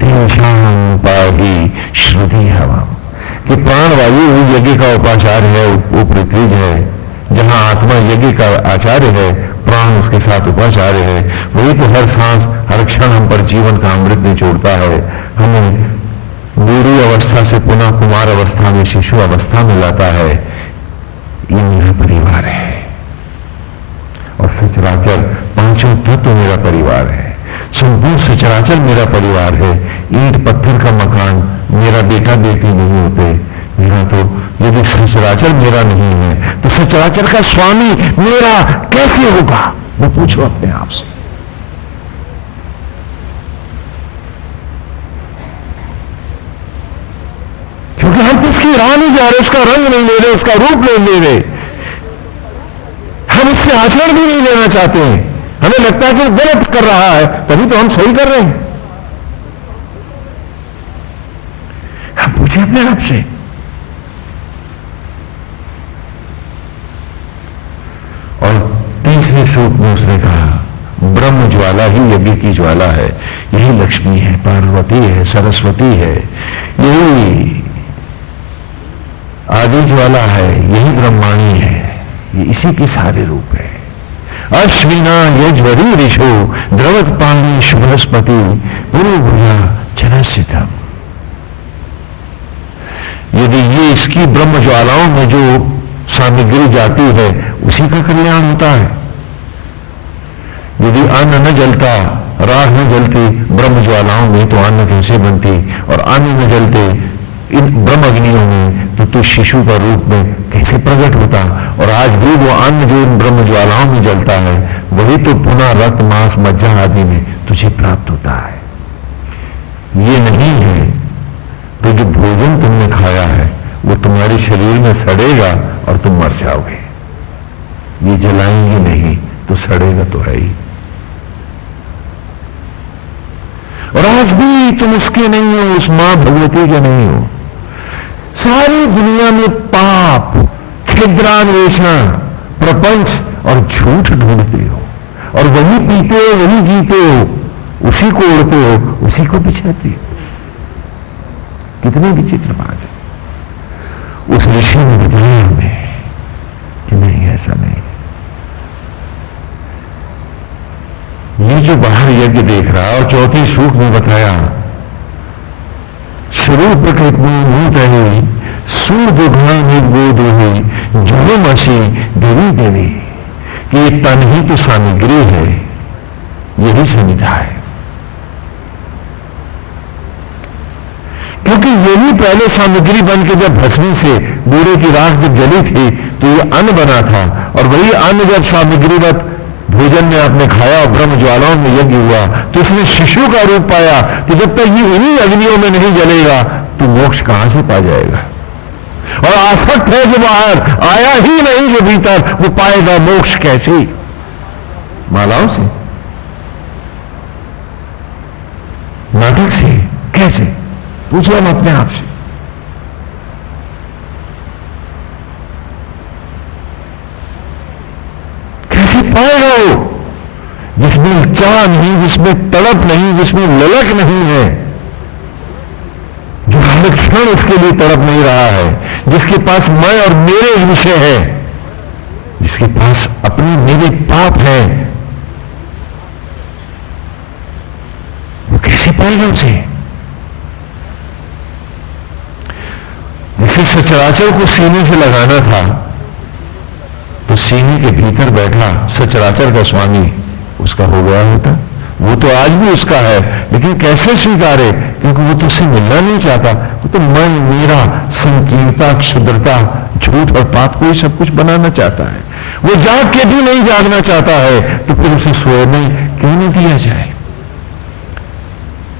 तेषां पाहि श्रुति हवा, कि प्राण वायु ही यज्ञ का उपाचार्य है, वो पृथ्वीज है। जहां आत्मा यज्ञ का आचार्य है, प्राण उसके साथ उपाचार्य है। वही तो हर सांस हर क्षण हम पर जीवन का अमृत निचोड़ता है, हमें बूढ़ी अवस्था से पुनः कुमार अवस्था में शिशु अवस्था में लाता है। ये मेरा परिवार है और सचराचर पांचों तत्व मेरा परिवार है, संपूर्ण सचराचर मेरा परिवार है। ईंट पत्थर का मकान मेरा बेटा बेटी नहीं होते। मेरा तो यदि सचराचर मेरा नहीं है तो सचराचर का स्वामी मेरा कैसे होगा? वो पूछो अपने आप से। क्योंकि हम तो उसकी राह नहीं जा रहे, उसका रंग नहीं ले रहे, उसका रूप नहीं ले रहे, हम उससे आचरण भी नहीं लेना चाहते हैं। हमें लगता है कि वो गलत कर रहा है, तभी तो हम सही कर रहे हैं। हम पूछे अपने आप से। और तीसरे सूत्र में उसने कहा ब्रह्म ज्वाला ही यज्ञ की ज्वाला है, यही लक्ष्मी है, पार्वती है, सरस्वती है, यही आदि ज्वाला है, यही ब्रह्माणी है, ये इसी के सारे रूप है। अश्विना यज्वरी ऋषो द्रवत पाणी शुभस्पति पुरु भूया जनसितम। यदि ये इसकी ब्रह्म ज्वालाओं में जो सामग्री जाती है उसी का कल्याण होता है। यदि अन्न न जलता, राख न जलती ब्रह्म ज्वालाओं में तो अन्न कैसे बनती, और अन्न न जलते इन ब्रह्म अग्नियों में तो शिशु का रूप में कैसे प्रकट होता। और आज भी वो अन्न जो इन ब्रह्म ज्वालाओं में जलता है वही तो पुनः रक्त मांस मज्जा आदि में तुझे प्राप्त होता है। ये नहीं है तो जो भोजन तुमने खाया है वो तुम्हारे शरीर में सड़ेगा और तुम मर जाओगे। ये जलाएंगे नहीं तो सड़ेगा तो है ही। और आज भी तुम उसके नहीं हो, उस मां भगवती के नहीं हो। सारी दुनिया में पाप, छिद्रान्वेषण, प्रपंच और झूठ ढूंढते हो और वही पीते हो, वही जीते हो, उसी को उड़ते हो, उसी को बिछाते हो। कितनी विचित्र बात है। उस ऋषि ने बताया हमें कि नहीं, ऐसा नहीं। ये जो बाहर यज्ञ देख रहा और चौथी सूक्त में बताया स्वरूप प्रकृति है सूर्य निर्बोध हुई जुलमसी देवी देवी, कि ये तन ही तो सामग्री है, यही संविधा है। क्योंकि यही पहले सामग्री बन के जब भस्मी से बूढ़े की राख जब जली थी तो ये अन्न बना था, और वही अन्न जब सामग्रीवत भोजन में आपने खाया और ब्रह्म ज्वालाओं में यज्ञ हुआ तो इसने शिशु का रूप पाया। तो जब तक ये इन्हीं अग्नियों में नहीं जलेगा तो मोक्ष कहां से पा जाएगा? और आसक्त है जो बाहर, आया ही नहीं जो भीतर, वो पाएगा मोक्ष कैसे? मालाओं से, नाटक से, कैसे? पूछो हम अपने आप से। कैसे पाएगा वो जिसमें चाह नहीं, जिसमें तड़प नहीं, जिसमें ललक नहीं है, जो हर क्षण उसके लिए तड़प नहीं रहा है, जिसके पास मैं और मेरे विषय है, जिसके पास अपने मेरे पाप है, वो कैसे पाएगा उसे? जिसे सचराचर को सीने से लगाना था तो सीने के भीतर बैठा सचराचर का स्वामी उसका हो गया होता, वो तो आज भी उसका है, लेकिन कैसे स्वीकारे? क्योंकि वो तो उससे मिलना नहीं चाहता। वो तो मैं, मेरा, संकीर्णता, क्षुद्रता, झूठ और पाप को ही सब कुछ बनाना चाहता है। वो जाग के भी नहीं जागना चाहता है, तो फिर उसे सोने क्यों नहीं दिया जाए?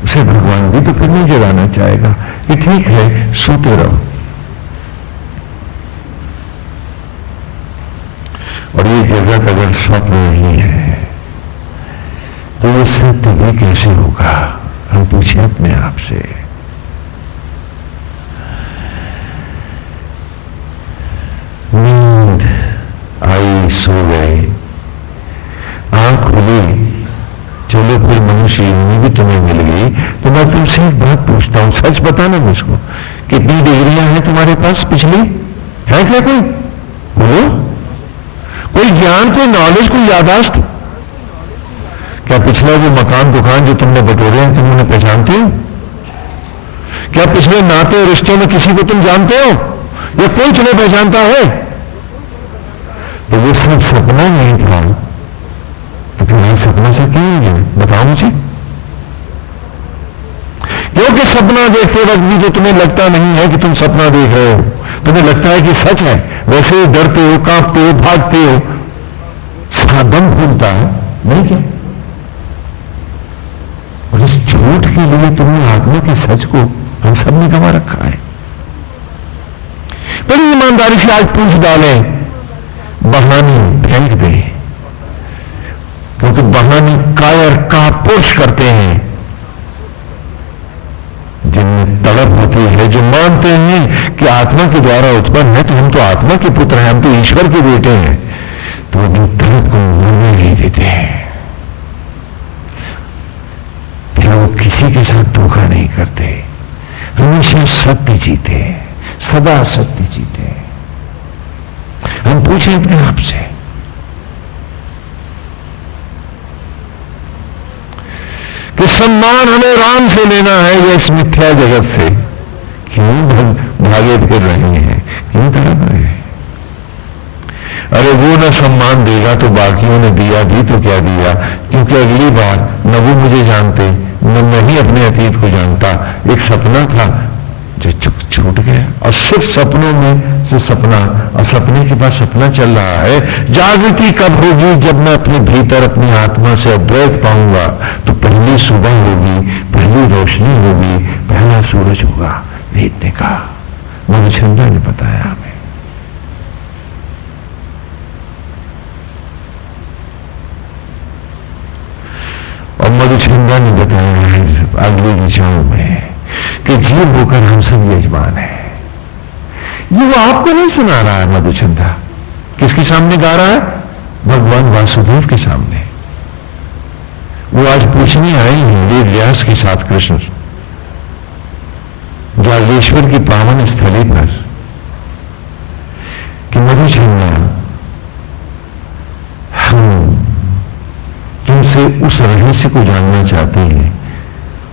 उसे भगवान भी तो फिर नहीं जगाना चाहेगा कि ठीक है सोते रहो। और ये जगत अगर स्वप्न नहीं है तो ये सत्य भी कैसे होगा? हम पूछे अपने आप से। नींद आई, सो गए, आंख खुली, चलो फिर मनुष्य योनि भी तुम्हें मिल गई। तो मैं तुमसे एक बात पूछता हूं, सच बताना मुझको, कितनी डिग्रियां हैं तुम्हारे पास? पिछली है क्या कोई? बोलो, कोई ज्ञान, कोई नॉलेज, कोई यादाश्त? क्या पिछला वो मकान दुकान जो तुमने बटोरे हैं तुम उन्हें पहचानते हो? क्या पिछले नाते और रिश्तों में किसी को तुम जानते हो, या कोई तुम्हें पहचानता है? तो वो सब सपना नहीं था, तो फिर ये सपना से क्यों नहीं है? बताओ मुझे। क्योंकि सपना देखते वक्त भी जो तुम्हें लगता नहीं है कि तुम सपना देख रहे हो, तुम्हें लगता है कि सच है, वैसे ही डरते हो, कांपते हो, भागते हो, दम फूलता है, नहीं क्या? और इस झूठ के लिए तुमने आत्मा के सच को हम सब ने गंवा रखा है। बड़ी ईमानदारी से आज पूछ डालें, बहाने फेंक दे, क्योंकि बहाने कायर का पुरुष करते हैं, जिनमें तड़प होती है, जो मानते हैं कि आत्मा के द्वारा उत्पन्न है, तो हम तो आत्मा के पुत्र हैं, हम तो ईश्वर के बेटे हैं, तो अपनी तड़प को मरने नहीं देते हैं। फिर वो किसी के साथ धोखा नहीं करते, हमेशा सत्य जीते, सदा सत्य जीते। हम पूछें अपने आप से, कि सम्मान हमें राम से लेना है या इस मिथ्या जगत से? क्यों भागे फिर रहे हैं, क्यों तड़प रहे हैं? अरे वो न सम्मान देगा तो बाकियों ने दिया भी तो क्या दिया, क्योंकि अगली बार न वो मुझे जानते न मैं ही अपने अतीत को जानता। एक सपना था जो छूट गया, और सिर्फ सपनों में से सपना, और सपने के बाद सपना चल रहा है। जागृति कब होगी? जब मैं अपने भीतर अपनी आत्मा से अद्वैत पाऊंगा, तो पहली सुबह होगी, पहली रोशनी होगी, पहला सूरज होगा। वेद ने कहा, मधुचंद्र ने बताया हमें। और मधुचंद्र ने बताया है अगली दिशाओं में कि जीव होकर हम सब यजमान हैं। ये वो आपको नहीं सुना रहा है मधुचंद्र, किसके सामने गा रहा है? भगवान वासुदेव के सामने। वो आज पूछने आई हैं वेद व्यास के साथ कृष्ण जागेश्वर की पावन स्थली पर कि मधुचंद्र, हम तुमसे उस रहस्य को जानना चाहते हैं,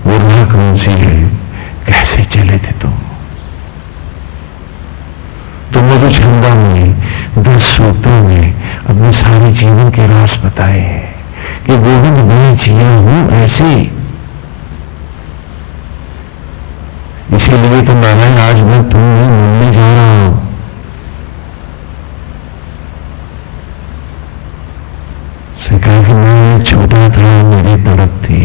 वो राह कौन सी है, कैसे चले थे तुम? तो मधुचंद्र ने 10 सूत्रों में अपने सारे जीवन के राज बताए हैं कि गोविंद मैं जिया हूं ऐसे। इसीलिए तो नारायण आज मैं तुम्हें मिलने जा रहा हूं। से कहा कि मैं छोटा था, मेरी तड़प थी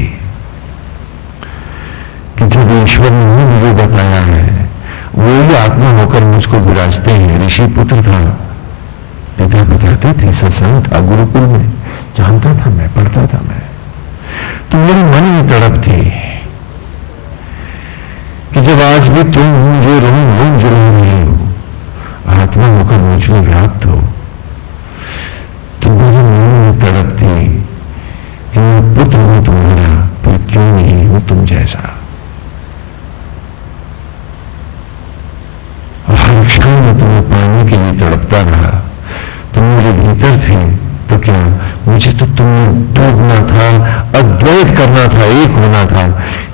कि जब ईश्वर ने मुझे बताया है, वही आत्मा होकर मुझको विराजते हैं। ऋषि पुत्र था, पिता बताते थे, सत्संग था गुरुकुल में, जानता था मैं, पढ़ता था मैं। तो मेरे मन में तड़प थी कि जब आज भी तुम जो रोज रो रहे हो, आत्मा होकर मुझ में व्याप्त हो, तो मेरे मन में तड़प थी कि मैं पुत्र हूं तुम्हारा, पर क्यों नहीं हूं तुम जैसा। और हर क्षण में तुम्हें पाने के लिए तड़पता रहा। तुम मेरे भीतर थे, तो क्या मुझे तो तुम्हें डूबना था, अद्वैत करना था, एक होना था।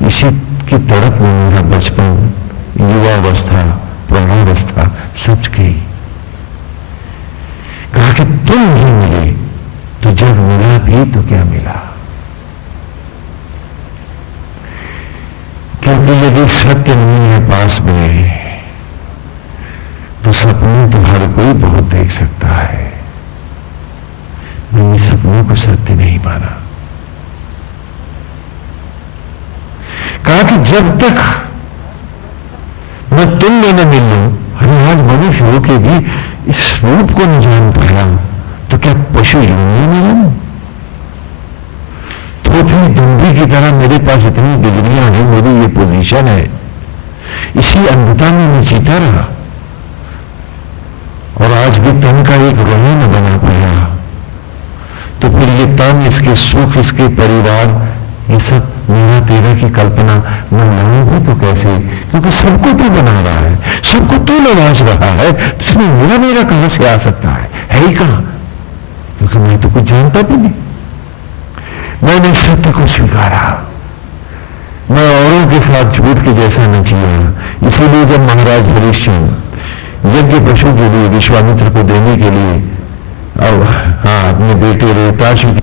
इसी की तड़प में मेरा बचपन, युवावस्था, प्रौढ़ावस्था सब गई। कहा कि तुम ही मिले, तो जब मिला भी तो क्या मिला। सत्य नहीं है पास में, तो सपने तो हर कोई बहुत देख सकता है। मैंने सपनों को सत्य नहीं माना। कहा कि जब तक मैं तुम में न मिल लूं, अरे आज मनुष्य हो के भी इस रूप को नहीं जान पाया, तो क्या पशु योनि में हूं? तो फिर दुंबी की तरह मेरे पास इतनी डिग्रियां हैं, मेरी ये पोजीशन है, इसी अंधता में मैं जीता रहा और आज भी तन का एक रोही न बना पाया। तो फिर ये तन, इसके सुख, इसके परिवार, ये सब मेरा तेरा की कल्पना मैं लाऊंगी तो कैसे? क्योंकि सबको तो बना रहा है, सबको तो नवाज रहा है, इसमें मेरा मेरा कहां से आ सकता है ही कहां? क्योंकि मैं तो कुछ जानता भी नहीं। मैंने सत्य को स्वीकारा, मैं औरों के साथ झूठ के जैसा न जिया। इसीलिए जब महाराज हरिश्चंद्र यज्ञ पशु के लिए विश्वामित्र को देने के लिए अब अपने बेटे रेताशु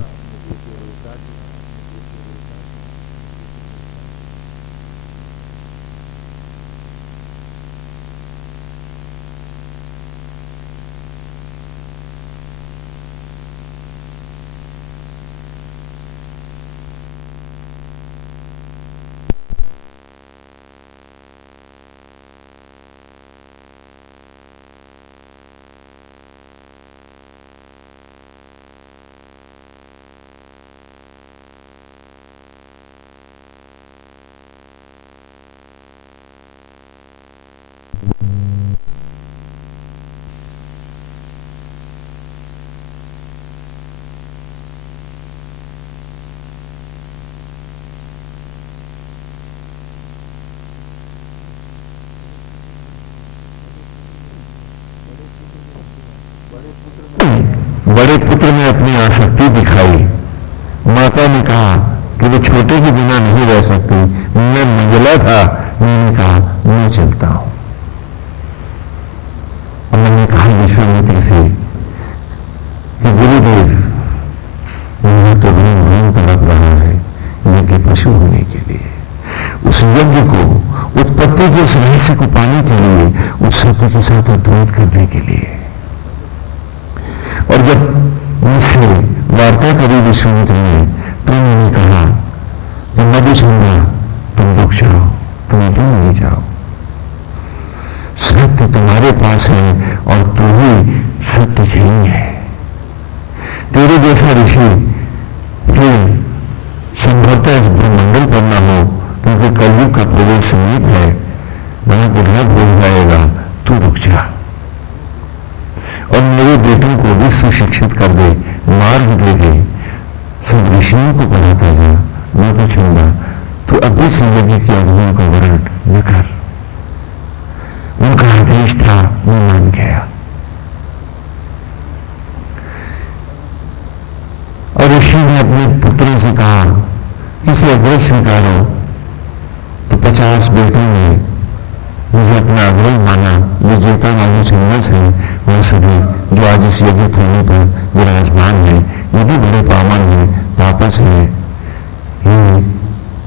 बड़े पुत्र ने अपनी आसक्ति दिखाई। माता ने कहा कि वो छोटे के बिना नहीं रह सकती। मैं मंगला था, मैंने कहा मैं चलता हूं। और मैंने कहा विश्वामित्र से कि गुरुदेव, मेरा तो रोम तड़प रहा है यज्ञ पशु होने के लिए, उस यज्ञ को, उत्पत्ति के उस रहस्य को पाने के लिए, उस सत्य के साथ अद्वैत करने के लिए। और जब मुझसे वार्ता करी विश्वामित्र ने, तो उन्होंने कहा कि मधुचंद्रा, तुम रुक जाओ, तुम भी नहीं जाओ। सत्य तुम्हारे पास है और तू ही सत्य चाहिए है। तेरे जैसा ऋषि फिर संभवतः इस ब्रह्मंडल पर न हो, क्योंकि कलयुग का प्रवेश समीप है, वहां बुढ़ा भूल जाएगा। तू रुक जा और मेरे बेटों को भी सुशिक्षित कर दे, मार्ग दे दे, सब ऋषियों को पढ़ाता जा। मैं तो चूंगा तो अभी से यज्ञ की अग्नियों का वर्ण न कर। उनका आदेश था, मैं मान गया। और ऋषि ने अपने पुत्रों से कहा किसी अग्रह स्वीकारो। तो 50 बेटों ने मुझे अपना आग्रह माना। विजेता मधुचंद्र है वह सदी जो आज इस यज्ञ भूमि पर विराजमान है, ये भी बड़े पावन है, तापस है। ये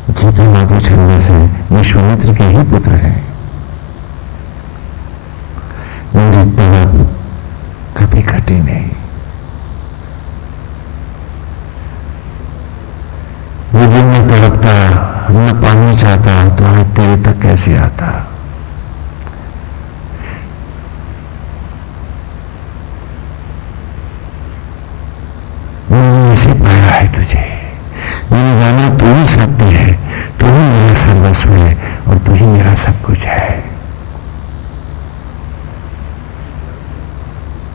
जीता मधुचंद्र से विश्वामित्र के ही पुत्र है। मेरी तड़प कभी घटी नहीं। यदि मैं तड़पता, मैं पानी चाहता तो आज तेरे तक कैसे आता? मैंने पाया है तुझे, मैंने जाना तू ही सत्य है, तू ही मेरा सर्वस्व है और तू ही मेरा सब कुछ है।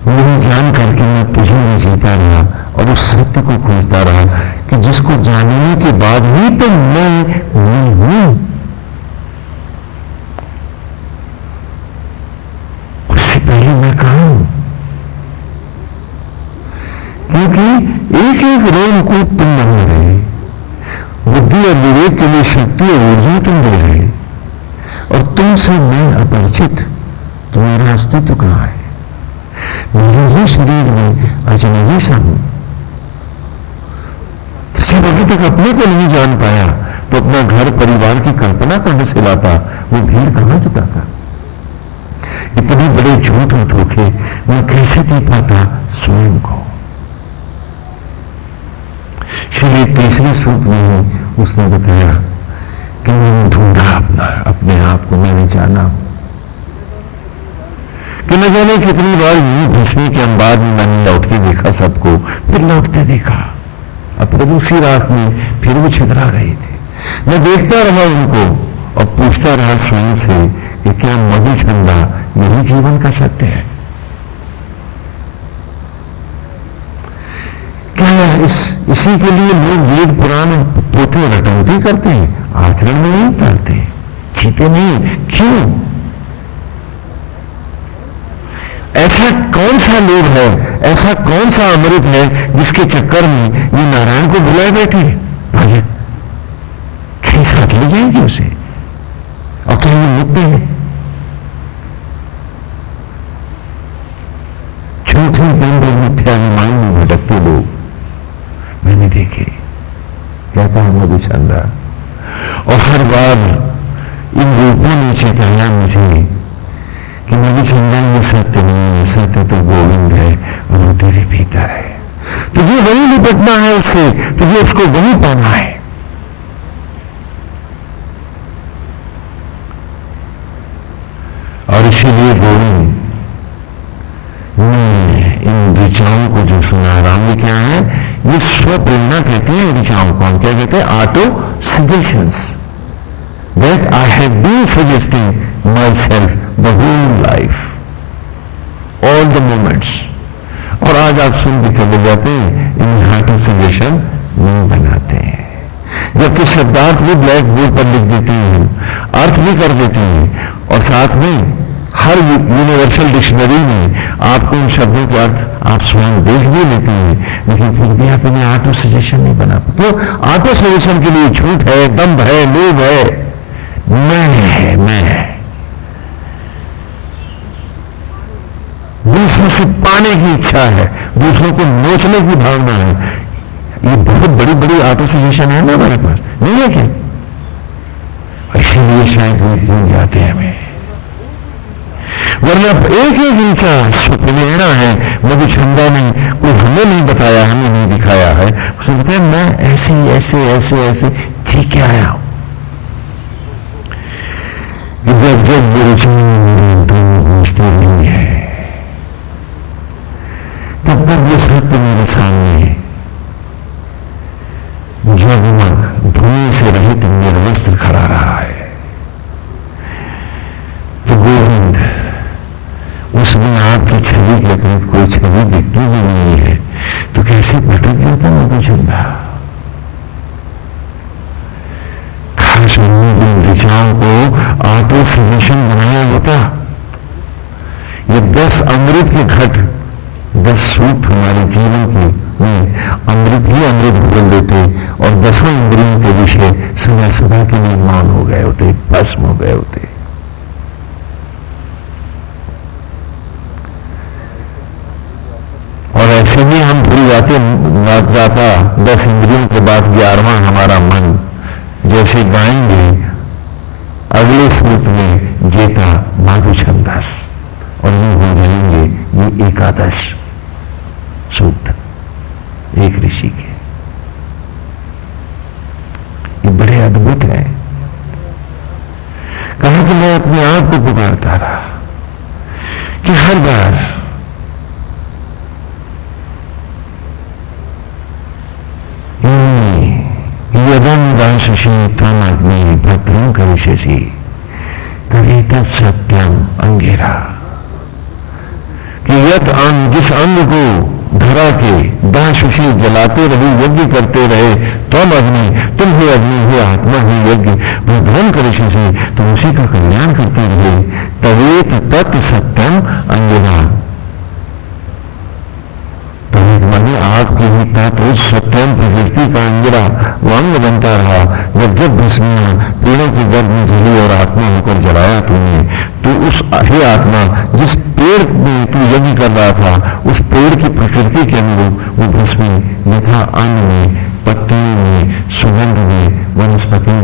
मेरी जान करके मैं तुझे में जीता रहा और उस सत्य को खोजता रहा कि जिसको जानने के बाद ही तो मैं हूं। उससे पहले मैं कहां हूं? क्योंकि एक एक रोम को तुम बना रहे, बुद्धि और विवेक के लिए शक्ति और ऊर्जा तुम दे रहे, और तुमसे मैं अपरिचित, तो मेरा अस्तित्व कहां है? मेरे ही शरीर में अजनबी सा हूं। तो जब अभी तक अपने को नहीं जान पाया तो अपना घर परिवार की कल्पना कहां से लाता, वो भीड़ कहां जुटाता। इतने बड़े झूठ और धोखे मैं कैसे दे पाता स्वयं को। इसलिए तीसरे सूत्र में उसने बताया कि मैंने ढूंढा अपने आप को, मैंने जाना कि न जाने कितनी बार यूं भस्मी के अंबार में मैंने लौटते देखा सबको, फिर लौटते देखा। अब प्रभु उसी रात में फिर वो छितरा रहे थे। मैं देखता रहा उनको और पूछता रहा स्वयं से कि क्या मधुचंदा यही जीवन का सत्य है? क्या इसी के लिए लोग वेद पुराण पोते रटौती करते हैं, आचरण में नहीं करते, जीते नहीं? क्यों? ऐसा कौन सा लोभ है, ऐसा कौन सा अमृत है जिसके चक्कर में ये नारायण को बुलाए बैठे भाजन? कहीं साथ ले जाएंगे उसे और कहीं मुक्त है? झूठे दंड और मिथ्याभिमान में भटकते लोग मैंने देखे, कहता है मधुचंदा। और हर बार इन रूपों ने चेताया मुझे कि मधुचंदा ये सत्य नहीं है, सत्य तो गोविंद है और वो तेरे भीतर है। तुझे वही निपटना है उससे, तुझे उसको वही पाना है। और इसीलिए गोविंद इन ऋचाओं को जो सुना रहा हूं, क्या है ये? स्व प्रेरणा कहते हैं ऋचाओं को। हम क्या कहते हैं? Auto suggestions that I have been suggesting myself the whole life, all the moments। और आज आप सुन के चले जाते हैं, इन ऑटो सजेशन नहीं बनाते हैं, जबकि शब्दार्थ भी ब्लैक बोर्ड पर लिख देते हैं, अर्थ भी कर देते हैं, और साथ में हर यूनिवर्सल डिक्शनरी में आपको उन शब्दों के अर्थ आप स्वयं देख भी लेते हैं, लेकिन फिर भी आप इन्हें ऑटो सजेशन नहीं बना पाते। क्यों? ऑटो सजेशन के लिए झूठ है, दंभ है, लोभ है, मैं दूसरों से पाने की इच्छा है, दूसरों को नोचने की भावना है। ये बहुत बड़ी बड़ी ऑटो सजेशन है ना हमारे पास, नहीं है क्या? इसीलिए शायद भूल जाते हैं हमें, वरना एक एक इंचा स्वप्रेरणा है। मधुचंदा ने कोई हमें नहीं बताया, हमें नहीं दिखाया है, उसने बताया मैं ऐसे ऐसे ऐसे ऐसे जी के आया हूं। जब जब पूछते नहीं है, तब तक वो सत्य मेरे सामने जगमग धुएं से रहित निर्वस्त्र खड़ा रहा है। तो गोविंद उसमें आपकी छवि के अतिरिक्त कोई छवि दिखती भी नहीं है, तो कैसे भटक जाता मधुचंदा? खास इन ऋचाओं को ऑटो सजेशन बनाया होता, ये 10 अमृत के घट, 10 सूप हमारे जीवन के में अमृत ही अमृत बोल देते, और 10 इंद्रियों के विषय सदा सदा के लिए मौन हो गए होते, भस्म हो गए होते। और ऐसे ही हम भूल जाते, जाता 10 इंद्रियों के बाद 11वां हमारा मन, जैसे गाएंगे अगले सूत्र में जेता मधुचंदस, और ये हो जाएंगे ये एकादश सूत्र एक ऋषि के। ये बड़े अद्भुत है। कहा कि मैं अपने आप को पुकारता रहा कि हर बार यदम दाशि तम अग्नि भद्रम करिष्यसि तदेत सत्यम अंगिरा, कि यत अंग, जिस अंग को धरा के दाशि जलाते रहे, यज्ञ करते रहे, तम अग्नि, तुम हो अग्नि, हो आत्मा, हो यज्ञ, भद्रम करिष्यसि, तुम उसी का कल्याण करते रहे, तदेत तत् सत्यम अंगिरा। माने आपकी ही तत्व सत्यम प्रकृति का अंगिरा वांग बनता रहा। जब जब भस्मियां पेड़ों के गर्भ में जली और आत्मा होकर जलाया तुमने, तो उस हे आत्मा, जिस पेड़ में तू यज्ञ कर रहा था, उस पेड़ की प्रकृति के अनुरूप वो भस्मी यथा अन्न में, पत्तियों में, सुगंध में, वनस्पति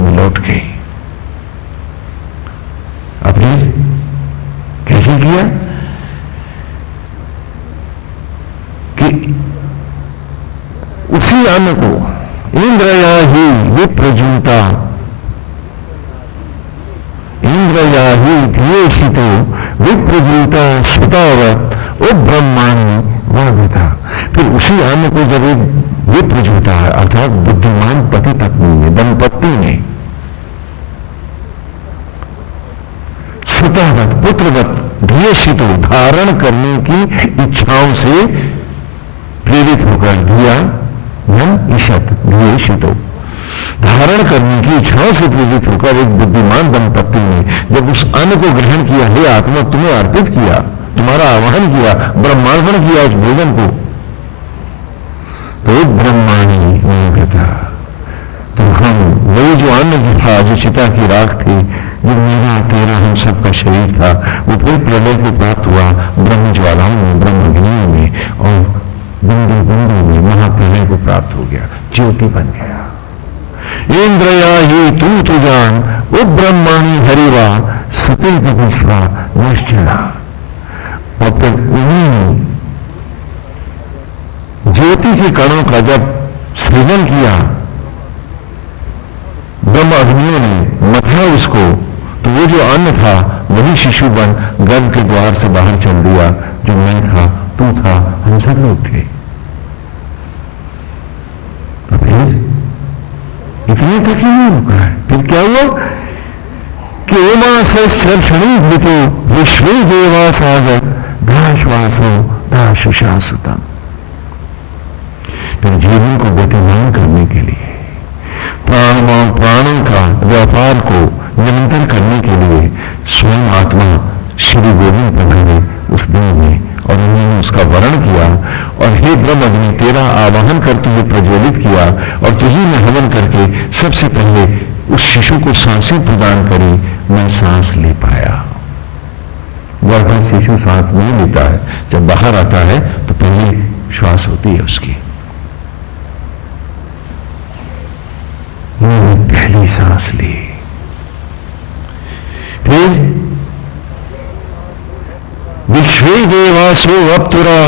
अन्न को इंद्रया ही विप्रजूता, इंद्रया ही धियेषितो विप्रजूता सुतावत ओ ब्रह्माणी वह। फिर उसी अन्न को जब एक विप्रजूता है अर्थात बुद्धिमान पति पत्नी ने, दंपत्ति ने सुतावत पुत्रवत धियेषितो धारण करने की इच्छाओं से प्रेरित होकर, धिया ईशत धियेषितो धारण करने की इच्छाओं से प्रेरित होकर एक बुद्धिमान दंपत्ति ने जब उस अन्न को ग्रहण किया, हे आत्मा तुम्हें अर्पित किया, तुम्हारा आवाहन किया, ब्रह्मार्पण किया उस भोजन को, तो ब्रह्माणी नहीं कहता। तो हम वही जो अन्न था, जो चिता की राख थी, जो मेरा तेरा हम सबका शरीर था, वो फिर प्रलय को प्राप्त हुआ ब्रह्म ज्वालाओं में, ब्रह्म अग्नियों में, और बिंदु बिंदु में महाप्रलय को प्राप्त हो गया, ज्योति बन गया। इंद्रया ही तू तुजान वो ब्रह्माणी हरिवा सुतिल विश्वा निश्चला। और फिर उन्हीं ज्योति के कणों का जब सृजन किया ब्रह्म अग्नियों ने, मथा उसको, तो वो जो अन्न था वही शिशु बन गर्भ के द्वार से बाहर चल दिया। जो मैं था, तू था, हम सब लोग थे। तो फिर इतने तक ही नहीं रुका है, फिर क्या हुआ कि ओमा सर्षणी भूतो विश्व देवा सागर दाश्वासो दाशुशासुतम। फिर जीवन को गतिमान करने के लिए, प्राणों का व्यापार को निरंतर करने के लिए स्वयं आत्मा श्री गोविंद पधारे उस दिन में, और उन्होंने उसका वर्ण किया। और हे ब्रह्म अग्नि, तेरा आवाहन कर तुझे प्रज्वलित किया, और तुझे में हवन करके सबसे पहले उस शिशु को सांसें प्रदान करी। मैं सांस ले पाया। गर्भ शिशु सांस नहीं लेता है, जब बाहर आता है तो पहली श्वास होती है उसकी। मैंने पहली सांस ली। फिर विश्वे देवासो अप्तुरा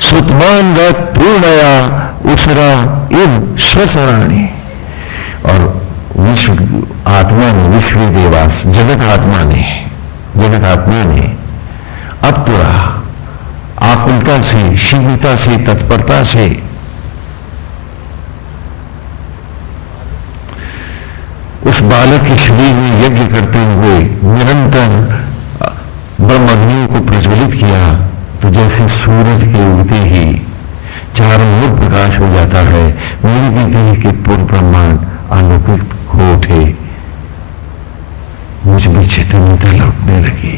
सुतमान पूर्णया उसरा इव स्वसराणी। और विश्व आत्मा ने, विश्व देवास जगत आत्मा ने अप्तुरा आकुलता से, शीघ्रता से, तत्परता से उस बालक के शरीर में यज्ञ करते हुए निरंतर ब्रह्म अग्नियों को प्रज्वलित किया। तो जैसे सूरज के उगते ही चारों ओर प्रकाश हो जाता है, मेरे भी देह के पूर्ण ब्रह्मांड आलोकित हो उठे, मुझ में चैतन्यता लौटने लगी।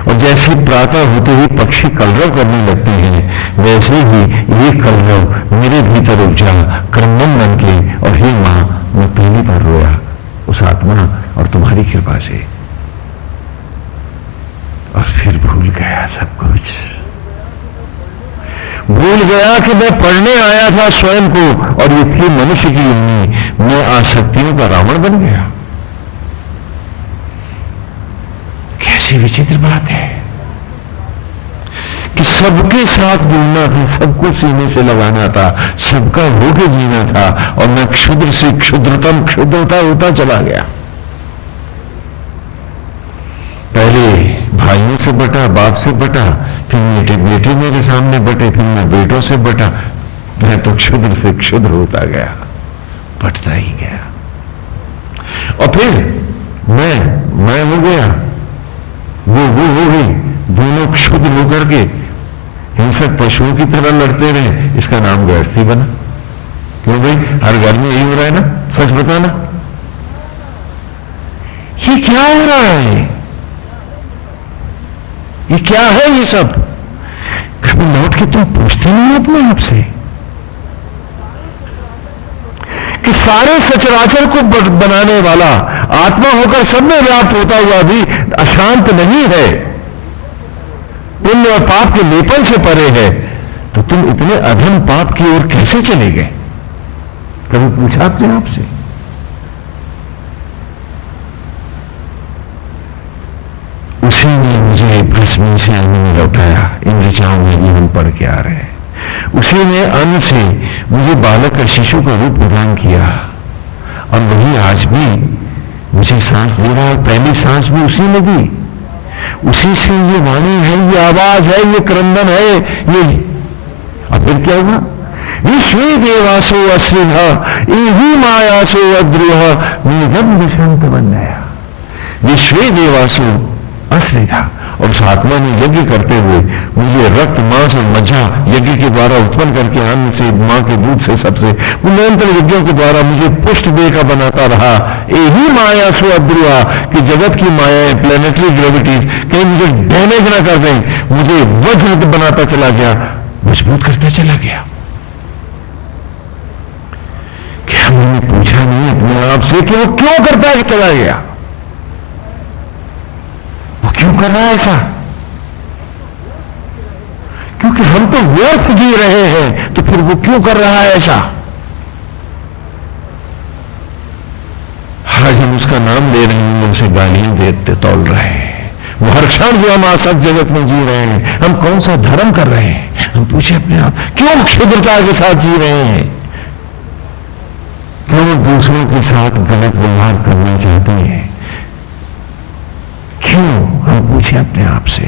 और जैसे प्रातः होते ही पक्षी कलरव करने लगते हैं, वैसे ही ये कलरव मेरे भीतर उपजा क्रमम बन के। और हे मां, मैं पहली बार रोया उस आत्मा और तुम्हारी कृपा से, और फिर भूल गया सब कुछ। भूल गया कि मैं पढ़ने आया था स्वयं को, और ये थी मनुष्य की योनि। मैं आसक्तियों का रावण बन गया। कैसी विचित्र बात है कि सबके साथ जुड़ना था, सबको सीने से लगाना था, सबका होके जीना था, और मैं क्षुद्र से क्षुद्रतम क्षुद्रता होता चला गया। पहले भाइयों से बटा, बाप से बटा, फिर बेटे मेरे सामने बटे, फिर मैं बेटों से बटा। मैं तो क्षुद्र से क्षुद्र होता गया, बटता ही गया। और फिर मैं हो गया, वो हो गई। दोनों क्षुद्र होकर के हिंसक पशुओं की तरह लड़ते रहे। इसका नाम गृहस्थी बना। क्यों भाई, हर घर में यही हो रहा है ना? सच बताना, ये क्या हो रहा है? ये क्या है? ये सब कभी लौट के तुम पूछते नहीं अपने आप से कि सारे सचराचर को बनाने वाला आत्मा होकर सब में व्याप्त होता हुआ भी अशांत नहीं है, पुण्य और पाप के लेपन से परे है, तो तुम इतने अधम पाप की ओर कैसे चले गए? कभी पूछा आपने आपसे? उसी ने मुझे भस्मी से आने में लौटाया। इन ऋचाओं में भी हम पढ़ के आ रहे हैं। उसी ने अन्न से मुझे बालक का शिशु का रूप प्रदान किया और वही आज भी मुझे सांस दे रहा है। पहली सांस भी उसी ने दी, उसी से ये वाणी है, ये आवाज है, ये क्रंदन है, ये। अब फिर क्या हुआ? विश्व देवासो अश्रिध एहि मायासो अद्रुह मेघम विषंत वन्नया। विश्व देवासो अश्रिधा, और उस आत्मा ने यज्ञ करते हुए मुझे रक्त मांस और मज्जा यज्ञ के द्वारा उत्पन्न करके अन्न से, मां के दूध से, सबसे निरंतर यज्ञों के द्वारा मुझे पुष्ट देह का बनाता रहा। यही माया सो अद्रुआ कि जगत की माया, प्लैनेटरी ग्रेविटीज कहीं मुझे डैमेज ना कर दें, मुझे वज्र बनाता चला गया, मजबूत करता चला गया। क्या मैंने पूछा नहीं अपने आप से कि वो क्यों करता चला गया? वो क्यों कर रहा है ऐसा? क्योंकि हम तो व्यर्थ जी रहे हैं, तो फिर वो क्यों कर रहा है ऐसा? आज हम उसका नाम ले रहे हैं, उसे गालियां देते तौल रहे हैं। वो हर क्षण जो हम आसक्त जगत में जी रहे हैं, हम कौन सा धर्म कर रहे हैं? हम पूछे अपने आप, क्यों क्षुद्रता के साथ जी रहे हैं? क्यों दूसरों के साथ गलत व्यवहार करना चाहते हैं? क्यों? हम पूछे अपने आप से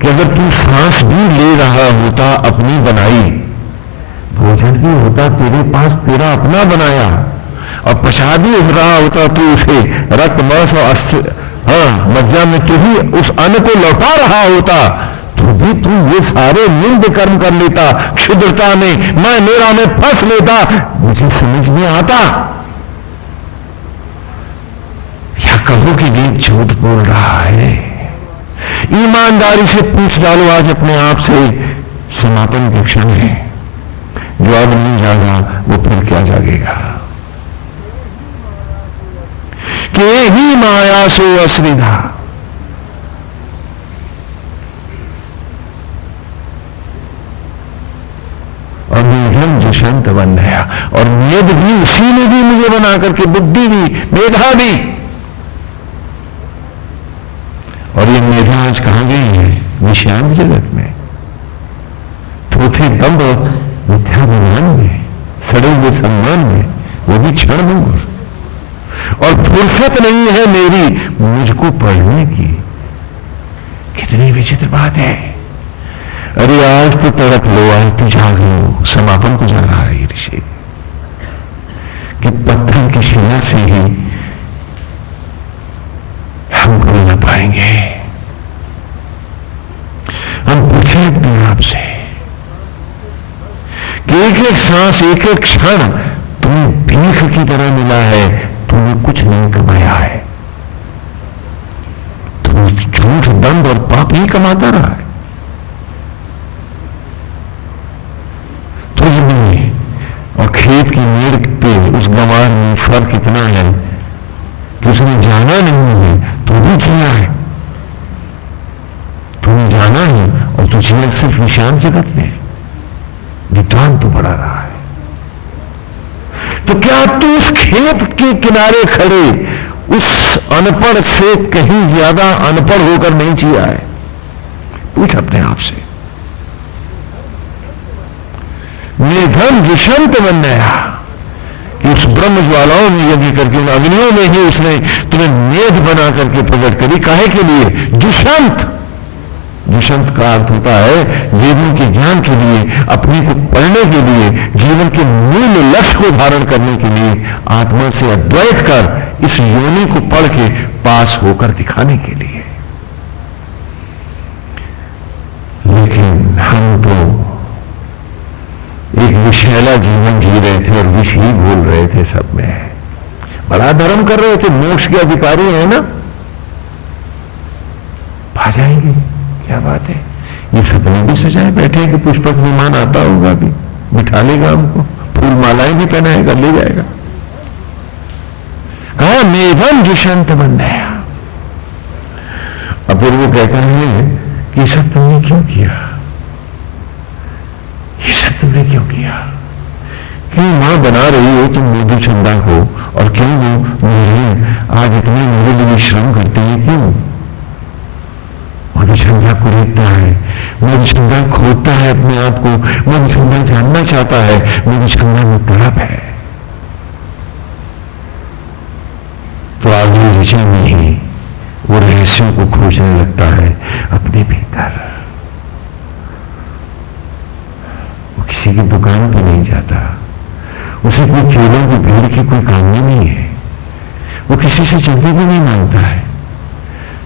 कि अगर तू सांस भी ले रहा होता अपनी बनाई, भोजन भी होता तेरे पास, तेरा अपना बनाया, और प्रसाद भी हो रहा होता, तू उसे रक्त मांस और मज्जा में तू ही उस अन्न को लौटा रहा होता, तो भी तू ये सारे निंद कर्म कर लेता, क्षुद्रता में, मैं मेरा में फंस लेता। मुझे समझ में आता, या कहो कि ये झूठ बोल रहा है? ईमानदारी से पूछ डालो आज अपने आप से, समापन के क्षण है, जो अब नहीं जागा वो फिर क्या जागेगा? कि ही माया सो अश्रिधा, और मेघम जुषंत वन्नया, और मेघ भी उसी ने भी मुझे बना करके, बुद्धि भी, मेधा भी। और ये मेधा आज कहां गई है? विषयांत जगत में, थोथे दम्भ मिथ्याभिमान में, सड़े हुए सम्मान में, वो भी क्षण भंगुर। और फुर्सत नहीं है मेरी मुझको पढ़ने की। कितनी विचित्र बात है। अरे आज तो तड़प लो, आज तो जाग लो, समापन को जा रहा है ये ऋषि, कि पत्थर की शिला से ही हम बोल न पाएंगे। हम पूछे अपने आप से कि एक एक सांस, एक एक क्षण तुम्हें भीख की तरह मिला है, तुमने कुछ नहीं कमाया है, तुम झूठ, दंड और पाप ही कमाता रहा है। और खेत की मेड़ पे उस गंवार में फर्क इतना है कि उसने जाना नहीं है, तो भी जिया है। तूने जाना है और तू जिया सिर्फ विषांत जगत में, विद्वान तो बढ़ा रहा है। तो क्या तू उस खेत के किनारे खड़े उस अनपढ़ से कहीं ज्यादा अनपढ़ होकर नहीं जिया है? पूछ अपने आप से। मेघम विषंत वन्नया, कि उस ब्रह्म ज्वालाओं में यज्ञ करके, उन अग्नियों में ही उसने तुम्हें मेघ बना करके प्रकट करी। काहे के लिए? दुष्यंत। दुष्यंत का अर्थ होता है वेदों के ज्ञान के लिए, अपने को पढ़ने के लिए, जीवन के मूल लक्ष्य को धारण करने के लिए, आत्मा से अद्वैत कर इस योनि को पढ़ के पास होकर दिखाने के लिए। लेकिन हम तो एक विषैला जीवन जी रहे थे और विष ही बोल रहे थे सब में। बड़ा धर्म कर रहे थे, मोक्ष के अधिकारी हैं ना, पा जाएंगे, क्या बात है। ये सपने भी सजाए बैठे कि पुष्पक विमान आता होगा, भी बिठा लेगा हमको, फूल मालाएं भी पहनाएगा, ले जाएगा। कहा मेघम जुषंत वन्नया। अब फिर वो कहता है कि सब तुमने क्यों किया, ये सब तुमने क्यों किया? क्यों मां बना रही हो तुम मधु चंदा को, और क्यों वो मेरे आज इतने मेरे लिए श्रम करते हैं? क्यों? मधुचंद्रा कुरेदता है, मधुचंद्रा खोदता है अपने आप को, मधुचंद्रा जानना चाहता है, मधुचंद्रा में तड़प है। तो आगे ऋचा में ही वो रहस्यों को खोजने लगता है अपने भीतर। वो किसी की दुकान पे नहीं जाता, उसे कोई चेलों की भीड़ की कोई कामना नहीं है, वो किसी से चंदे भी नहीं मांगता है,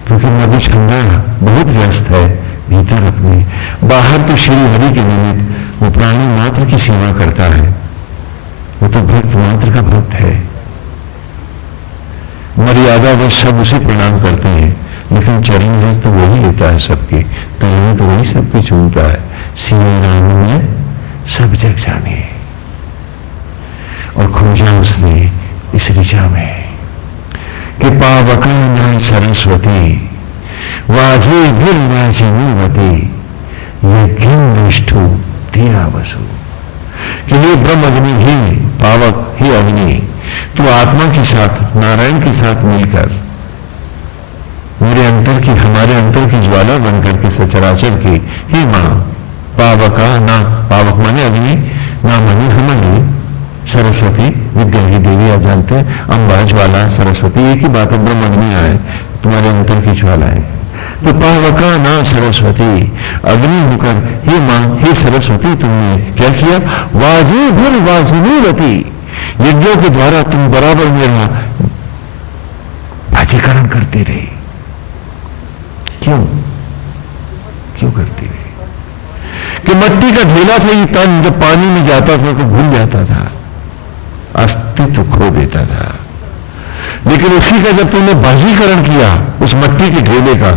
क्योंकि मधुचंद्रा बहुत व्यस्त है भीतर अपने। बाहर तो श्री हरि के निमित्त वो प्राणी मात्र की सेवा करता है, वो तो भक्त मात्र का भक्त है। मर्यादा वो सब उसे प्रणाम करते हैं, लेकिन चरण रस तो वही लेता है सबके, कहीं तो वही सबके चूमता है। सिया राम में सब जग जाने, और खोजा उसने इस ऋचा में कि पावका नाय सरस्वती वाजे गिरिराजिनीवती यज्ञं निष्ठु दिया वसु। कि ये ब्रह्म अग्नि ही पावक ही अग्नि, तू आत्मा के साथ नारायण के साथ मिलकर मेरे अंतर की, हमारे अंतर की ज्वाला बनकर के सचराचर की ही मां पावका, ना पावक माने अग्नि, ना माने हमारी सरस्वती, विद्या की देवी आप जानते हैं, अम्बा ज्वाला सरस्वती एक ही बात है, ब्रह्म अग्नि आए तुम्हारे अंतर की ज्वाला है। तो पावका ना सरस्वती, अग्नि होकर हे मां हे सरस्वती तुमने क्या किया, वाजी भूल वाजिनीवती, यज्ञों के द्वारा तुम बराबर मेरा बाजीकरण करती रही। क्यों क्यों करती रही? कि मट्टी का ढेला था ये तन, जब पानी में जाता था तो भूल जाता था, अस्तित्व खो देता था। लेकिन उसी का जब तुमने बाजीकरण किया उस मट्टी के ढेले का,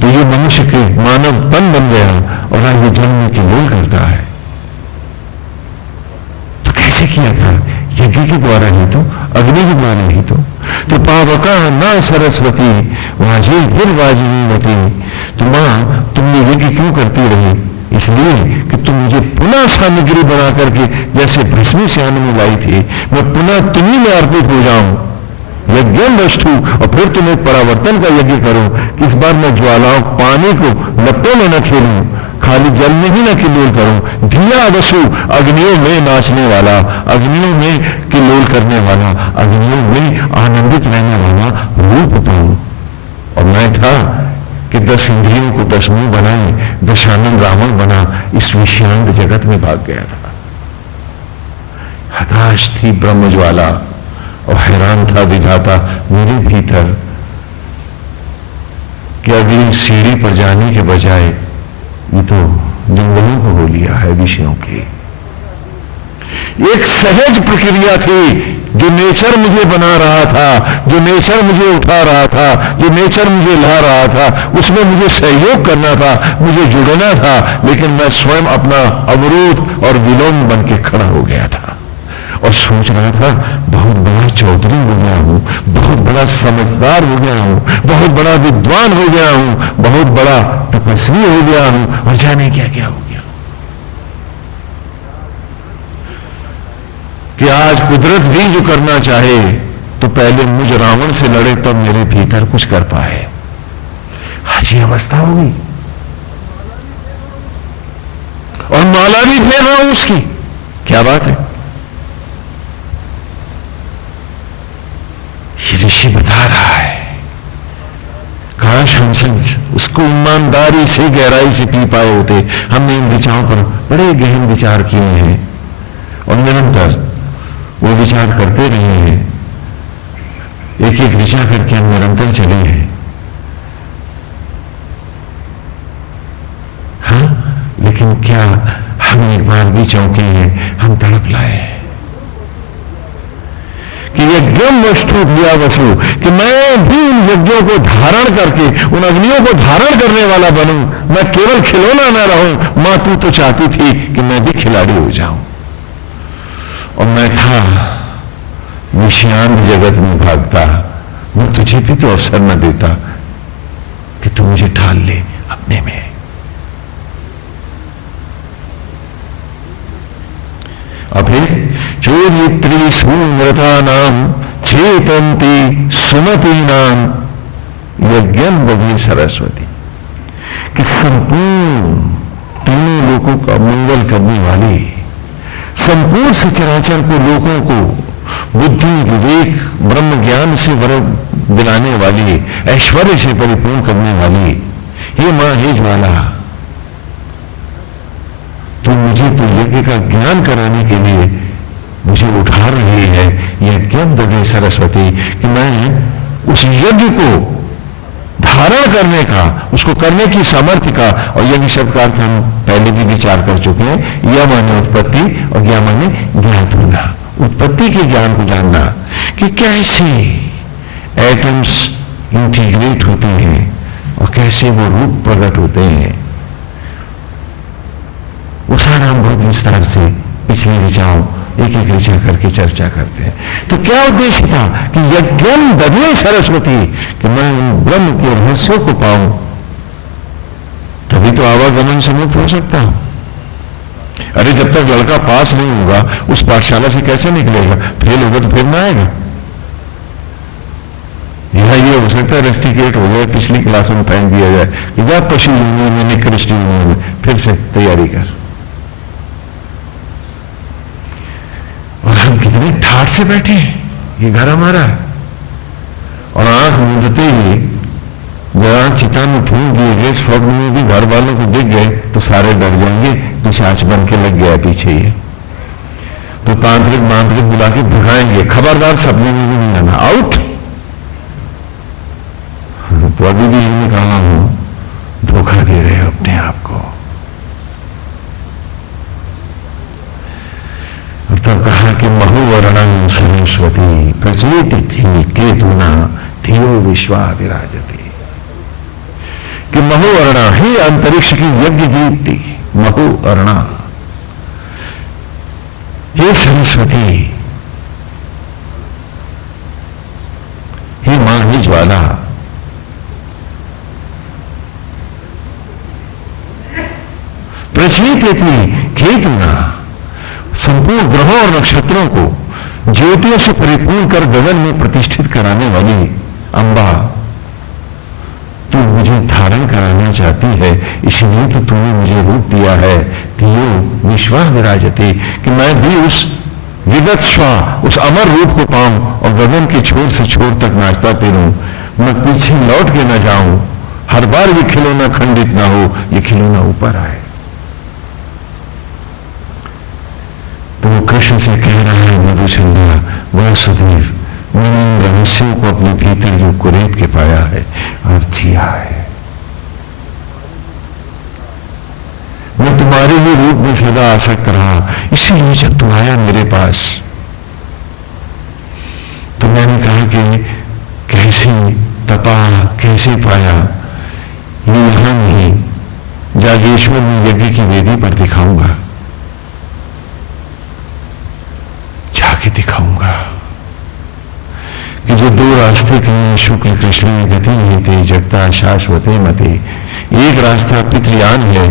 तो ये मनुष्य के मानव तन बन गया और आज ये जन्म की लोल करता है। तो कैसे किया था? यज्ञ के द्वारा ही तो, अग्नि के द्वारा ही तो पावका ना सरस्वती वाजे गिर वाजिनीवती। तो मां तुमने यज्ञ क्यों करती रही? इसलिए कि तुम मुझे पुनः सामग्री बना करके जैसे भस्मी श्याम में लाई थी, मैं पुनः तुम्ही में अर्पित हो जाऊं, यज्ञ वस्तु, और फिर तुम एक परावर्तन का यज्ञ करो। इस बार मैं ज्वालाओं पानी को लपटों में न खेलूं, खाली जल में ही न किलोल करूं। धिया वसु, अग्नियों में नाचने वाला, अग्नियों में किलोल करने वाला, अग्नियों में आनंदित रहने वाला रूप पाऊं। और मैं था कि 10 इंद्रियों को 10 मुंह बनाए, दशानन रावण बना, इस विषयांत जगत में भाग गया था। हताश थी ब्रह्म ज्वाला और हैरान था विधाता मेरे भीतर कि अगली सीढ़ी पर जाने के बजाय ये तो जंगलों को हो लिया है विषयों की। एक सहज प्रक्रिया थी जो नेचर मुझे बना रहा था, जो नेचर मुझे उठा रहा था, जो नेचर मुझे ला रहा था, उसमें मुझे सहयोग करना था, मुझे जुड़ना था, लेकिन मैं स्वयं अपना अवरोध और विलोम बन के खड़ा हो गया था और सोच रहा था बहुत बड़ा चौधरी हो गया हूं, बहुत बड़ा समझदार हो गया हूं, बहुत बड़ा विद्वान हो गया हूं, बहुत बड़ा तपस्वी हो गया हूं, और जाने क्या क्या हो गया कि आज कुदरत भी जो करना चाहे तो पहले मुझ रावण से लड़े तब मेरे भीतर कुछ कर पाए। आज ये अवस्था हो गई और माला भी फेर रहा हूं उसकी। क्या बात है? ये ऋषि बता रहा है, काश हम सब उसको ईमानदारी से गहराई से पी पाए होते। हमने इन विचारों पर बड़े गहन विचार किए हैं और निरंतर वो विचार करते रहे हैं, एक एक विचार करके हम निरंतर चले हैं। हाँ, लेकिन क्या हम एक बार भी चौंके हैं, हम तड़प लाए हैं कि यज्ञम वस्तु दिया वसु, कि मैं भी उन यज्ञों को धारण करके, उन अग्नियों को धारण करने वाला बनूं, मैं केवल खिलौना न रहूं। मां तू तो चाहती थी कि मैं भी खिलाड़ी हो जाऊं, और मैं था विषयांत जगत में भागता। मैं तुझे भी तो अवसर न देता कि तू मुझे ढाल ले अपने में। और फिर चोरित्री सुमृता नाम चेतंती सुमती नाम यज्ञम बगी सरस्वती। कि संपूर्ण तीनों लोगों का मंगल करने वाली, संपूर्ण सचराचर को, लोगों को बुद्धि, विवेक, ब्रह्म ज्ञान से वर दिलाने वाली, ऐश्वर्य से परिपूर्ण करने वाली, हे मां, हे ज्वाला, तो मुझे तो यज्ञ का ज्ञान कराने के लिए मुझे उठा रही है यह ज्ञान दे सरस्वती कि मैं उस यज्ञ को धारण करने का, उसको करने की सामर्थ्य का, और यज्ञ शब्द का अर्थ हम पहले भी विचार कर चुके हैं, यह माने उत्पत्ति और ज्ञान माने ज्ञात होना, उत्पत्ति के ज्ञान को जानना कि कैसे एटम्स इंटीग्रेट होते हैं और कैसे वो रूप प्रकट होते हैं। वो सारा हम बहुत विस्तार से पिछले ऋचाओं एक एक ऋचा करके चर्चा करते हैं। तो क्या उद्देश्य था कि यज्ञम दधे सरस्वती, कि मैं ब्रह्म के रहस्यों को पाऊं, तभी तो आवागमन से मुक्त हो सकता हूं। अरे जब तक लड़का पास नहीं होगा उस पाठशाला से कैसे निकलेगा? फेल होगा तो फिर ना आएगा। यह ये हो सकता है रस्टिकेट हो जाए, पिछली क्लासों में फेंक दिया जाए कि जा पशु यूनियन में, निकृष्ट यूनियन में फिर से तैयारी कर। और हम कितने ठाठ से बैठे हैं, ये घर हमारा है, और आंख मूंदते ही जरा चिता में फूंक दिए गए, स्वप्न में भी घर वालों को दिख गए तो सारे डर जाएंगे, पिशाच बन के लग गया पीछे ये, तो तांत्रिक मांत्रिक बुला के भगाएंगे, खबरदार सपने में भी नहीं आना, आउट। तो अभी भी मैंने कहा हूं, धोखा दे रहे हो अपने आप को। और तब कहा कि महुवर्णं सरस्वती प्रचेत थी केतुना धियो विश्वा विराजते, कि महुवर्णा, ही अंतरिक्ष की यज्ञ दीप्ति, महुवर्णा, हे सरस्वती, हे मां, ही ज्वाला, प्रचलित केतुना, संपूर्ण ग्रहों और नक्षत्रों को ज्योतियों से परिपूर्ण कर गगन में प्रतिष्ठित कराने वाली अंबा, तू मुझे धारण कराना चाहती है, इसलिए तो तूने मुझे रूप दिया है। तियो विश्वा विराजते, कि मैं भी उस विगत श्वा, उस अमर रूप को पाऊं और गगन के छोर से छोर तक नाचता फिरूं, मैं पीछे लौट के न जाऊं, हर बार ये खिलौना खंडित ना हो, ये खिलौना ऊपर आए। तो वो कृष्ण से कह रहा है, मधुचंद्रा, वह सुधीर, मैंने इन रहस्यों को अपने भीतर जो कुरेद के पाया है और जिया है। मैं तुम्हारे ही रूप में सदा आसक्त रहा, इसीलिए जब तुम आया मेरे पास तो मैंने कहा कि कैसे तपा, कैसे पाया, ये यहां नहीं, जागेश्वर में यज्ञ की वेदी पर दिखाऊंगा, जाके दिखाऊंगा कि जो दो रास्ते कहीं शुक्ल कृष्ण में गति नहीं थे, जगता शाश्वते मते। एक रास्ता पितृयान है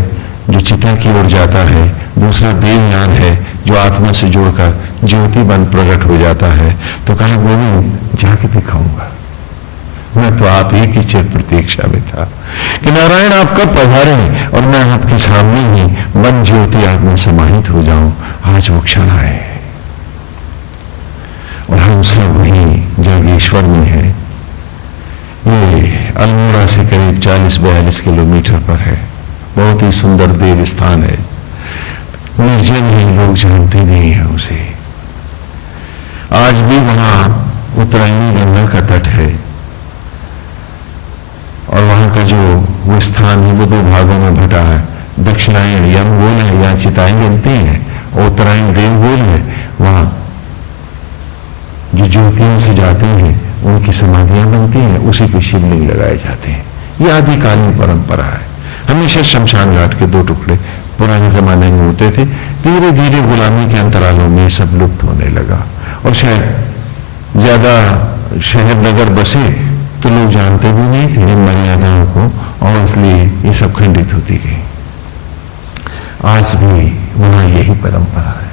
जो चिता की ओर जाता है, दूसरा देवयान है जो आत्मा से जुड़कर ज्योति बन प्रकट हो जाता है। तो कहा गोविंद जाके दिखाऊंगा। मैं तो आप एक ही चिर प्रतीक्षा में था कि नारायण आप कब पधारे और मैं आपके सामने ही मन ज्योति आत्मा समाहित हो जाऊं। आज वो क्षण आए और हम सब वही जागेश्वर में हैं। ये अल्मोड़ा से करीब 40-42 किलोमीटर पर है, बहुत ही सुंदर देव स्थान है, निर्जन ही, लोग जानते नहीं है उसे। आज भी वहां उत्तरायणी गंगा का तट है और वहां का जो वो स्थान है वो दो भागों में बटा है। दक्षिणायन यमगोल है, यहाँ चिताएं जलती हैं, और उत्तरायण देवगोल है, वहां जो ज्योतियों से जाते हैं उनकी समाधियां बनती हैं, उसी पे शिवलिंग लगाए जाते हैं। यह आदिकालीन परंपरा है। हमेशा शमशान घाट के दो टुकड़े पुराने जमाने में होते थे, धीरे धीरे गुलामी के अंतरालों में सब लुप्त होने लगा और शायद ज्यादा शहर नगर बसे तो लोग जानते भी नहीं थे इन मर्यादाओं को, और इसलिए ये सब खंडित होती गई। आज भी वहां यही परंपरा है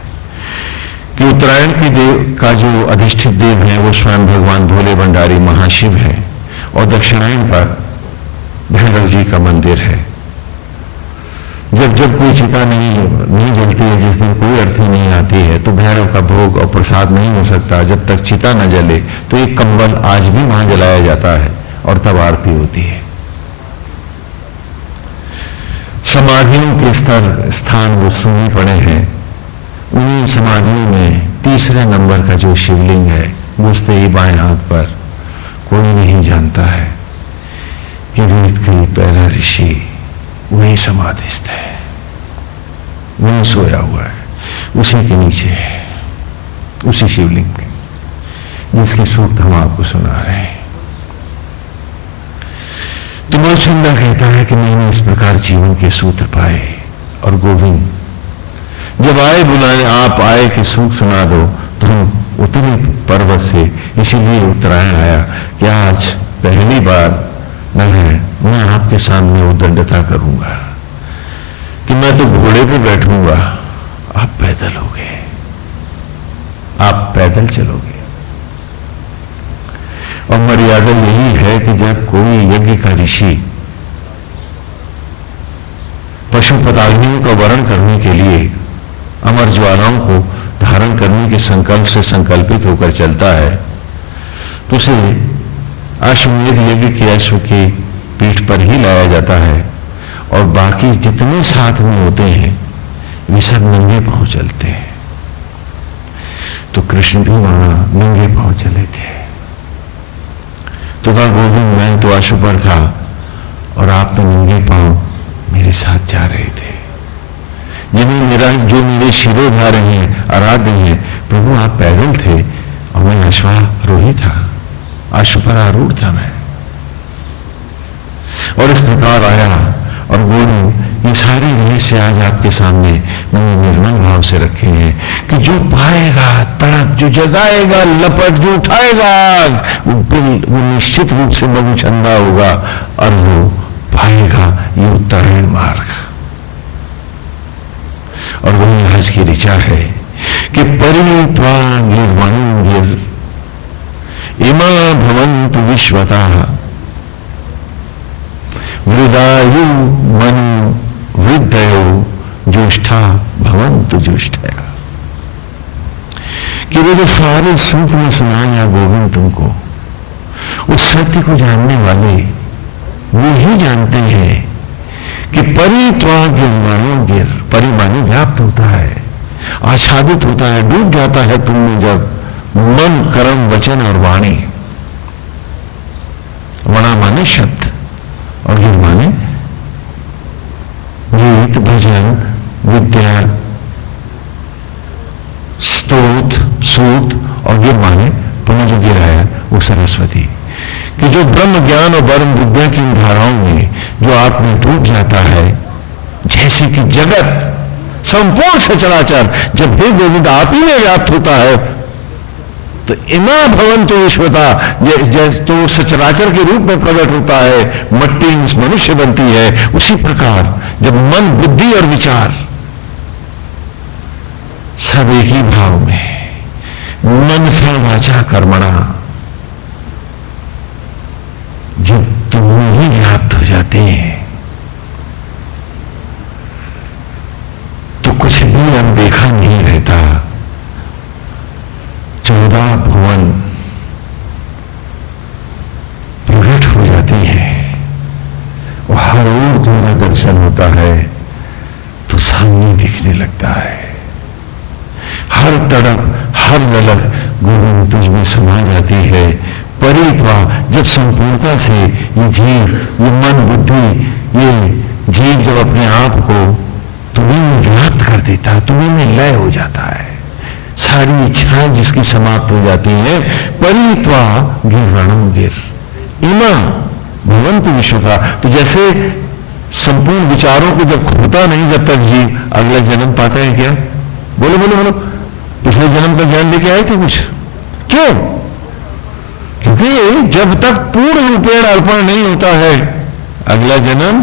कि उत्तरायण के देव का जो अधिष्ठित देव है वो स्वयं भगवान भोले भंडारी महाशिव है, और दक्षिणायन पर भैरव जी का मंदिर है। जब जब कोई चिता नहीं जलती है, जिस दिन कोई अर्थी नहीं आती है, तो भैरव का भोग और प्रसाद नहीं हो सकता। जब तक चिता न जले तो एक कंबल आज भी वहां जलाया जाता है और तब आरती होती है। समाधियों के स्थान वो सुनी पड़े हैं। उन्हीं समाधियों में तीसरे नंबर का जो शिवलिंग है, घुसते ही बाएं हाथ पर, कोई नहीं जानता है कि वेद का पहला ऋषि वही समाधिस्थ है, वही सोया हुआ है, उसी के नीचे है, उसी शिवलिंग के, जिसके सूक्त हम आपको सुना रहे हैं। तो मौचंदा कहता है कि मैंने इस प्रकार जीवन के सूत्र पाए, और गोविंद जब आए बुलाने, आप आए कि सूख सुना दो, तो हम उतरे पर्वत से, इसीलिए उत्तरायण आया कि आज पहली बार मैं आपके सामने उद्दंडता करूंगा कि मैं तो घोड़े पे बैठूंगा, आप पैदल होगे, आप पैदल चलोगे। और मर्यादा यही है कि जब कोई यज्ञ का ऋषि पशु पदाग्नियों का वर्ण करने के लिए अमर ज्वालाओं को धारण करने के संकल्प से संकल्पित होकर चलता है, तो उसे अश्वमेध यज्ञ के अश्व की पीठ पर ही लाया जाता है, और बाकी जितने साथ में होते हैं वे सब नंगे पांव चलते हैं। तो कृष्ण भी वहां नंगे पांव चले थे। तो कहा, गोविंद मैं तो अश्व पर था और आप तो नंगे पांव मेरे साथ जा रहे थे, जिन्हें जो मेरे शिरोधार हैं, आराध्य हैं, प्रभु आप पैदल थे और मैं अश्वारोही था, अश्व पर आरूढ़ था मैं। और इस प्रकार आया और बोलूं, ये सारे रहस्य आज आपके सामने मैंने निर्मल भाव से रखे हैं कि जो पाएगा तड़प, जो जगाएगा लपट, जो उठाएगा वो निश्चित रूप से मधुचंदा होगा और वो पाएगा ये उत्तरायण मार्ग। और वही आज की ऋचा है कि परित्वां गिर्वाणिर् इमा भवन्तु विश्वतः वृदायु मनु वृद्धयो ज्येष्ठा भवन्तु ज्येष्ठया। कि वो जो सारे सूत्र में सुनाया गोविंद तुमको, उस सत्य को जानने वाले वो ही जानते हैं कि परित्वां गिर्वाणिर्, परिमानी व्याप्त होता है, आच्छादित होता है, डूब जाता है तुमने जब मन, कर्म, वचन और वाणी। वणा माने शब्द और गिर माने गीत, भजन, विद्या, स्तोत्र, सूक्त, और गिर माने पुनः जो गिराया वो सरस्वती। कि जो ब्रह्म ज्ञान और ब्रह्म विद्या की इन धाराओं में जो आप में डूब जाता है, जैसे कि जगत संपूर्ण सचराचर जब हे गोविंद आप ही में व्याप्त होता है, तो इमा भवन्तु विश्वता, जैसे तो सचराचर के रूप में प्रकट होता है, मट्टी मनुष्य बनती है, उसी प्रकार जब मन, बुद्धि और विचार सब एक ही भाव में, मन सा वाचा कर्मणा, जब तुम ही व्याप्त हो जाते हैं तो कुछ भी अनदेखा नहीं रहता। 14 भुवन प्रकट हो जाती है और हर ओर तुम्हारा दर्शन होता है तो सामने दिखने लगता है। हर तड़प, हर ललक गोविंद तुझ में समा जाती है। परित्वा, जब संपूर्णता से ये जीव, ये मन, बुद्धि, ये जीव जब अपने आप को तुम्हें में व्याप्त कर देता है, तुम्हें में लय हो जाता है, सारी इच्छाएं जिसकी समाप्त हो जाती है। परित्वा गिर्वाणं गिर इमा भवन्तु विश्वता। तो जैसे संपूर्ण विचारों को जब खोता नहीं, जब तक जीव अगला जन्म पाता है क्या? बोलो बोलो बोलो। पिछले जन्म का ज्ञान लेके आए थे कुछ? क्यों? क्योंकि जब तक पूर्ण रूपेण अर्पण नहीं होता है अगला जन्म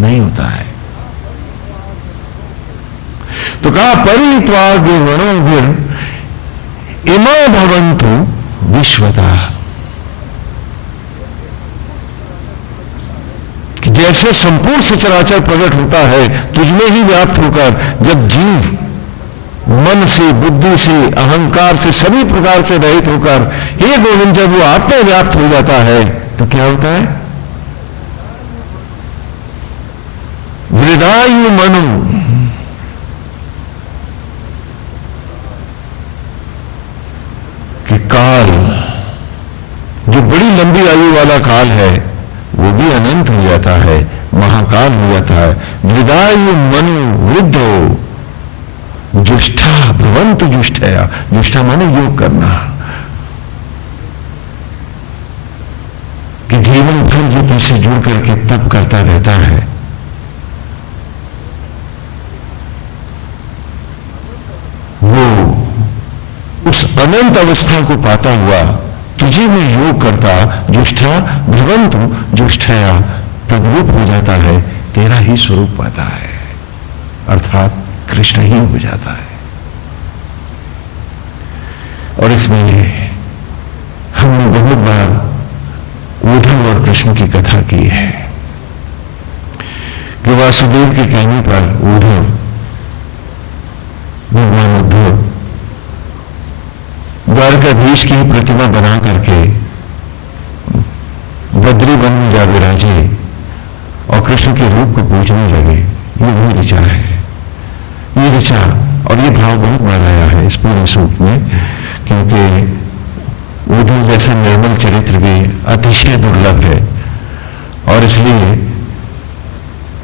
नहीं होता है। तो कहा परित्वा गिर्वाणं गिर इमा भवन्तु विश्वता। जैसे से संपूर्ण सचराचर प्रकट होता है, तुझमें ही व्याप्त होकर। जब जीव मन से, बुद्धि से, अहंकार से, सभी प्रकार से रहित होकर हे गोविंद जब वो आत्मा व्याप्त हो जाता है तो क्या होता है? हृदय मनु, कि काल जो बड़ी लंबी आयु वाला काल है वो भी अनंत हो जाता है, महाकाल हो जाता है। हृदय मनु वृद्धो जुष्टा भवंतु जुष्टया। जुष्टा माने योग करना, कि जीवन भर जो तुझसे जुड़ करके तप करता रहता है, वो उस अनंत अवस्था को पाता हुआ तुझे में योग करता, जुष्टा भवंतु जुष्टया, तद्रूप हो जाता है, तेरा ही स्वरूप पाता है, अर्थात कृष्ण ही हो जाता है। और इसमें हमने बहुत बार उद्धव और कृष्ण की कथा की है कि वासुदेव के कहने पर उद्धव, भगवान उद्धव द्वारकाधीश की प्रतिमा बना करके बद्री वन में जा विराजे और कृष्ण के रूप को पूजने लगे। ये वही ऋचा है, ये ऋचा और ये भाव बहुत बार आया है इस पूरे सूक्त में, क्योंकि उद्धव जैसा निर्मल चरित्र भी अतिशय दुर्लभ है और इसलिए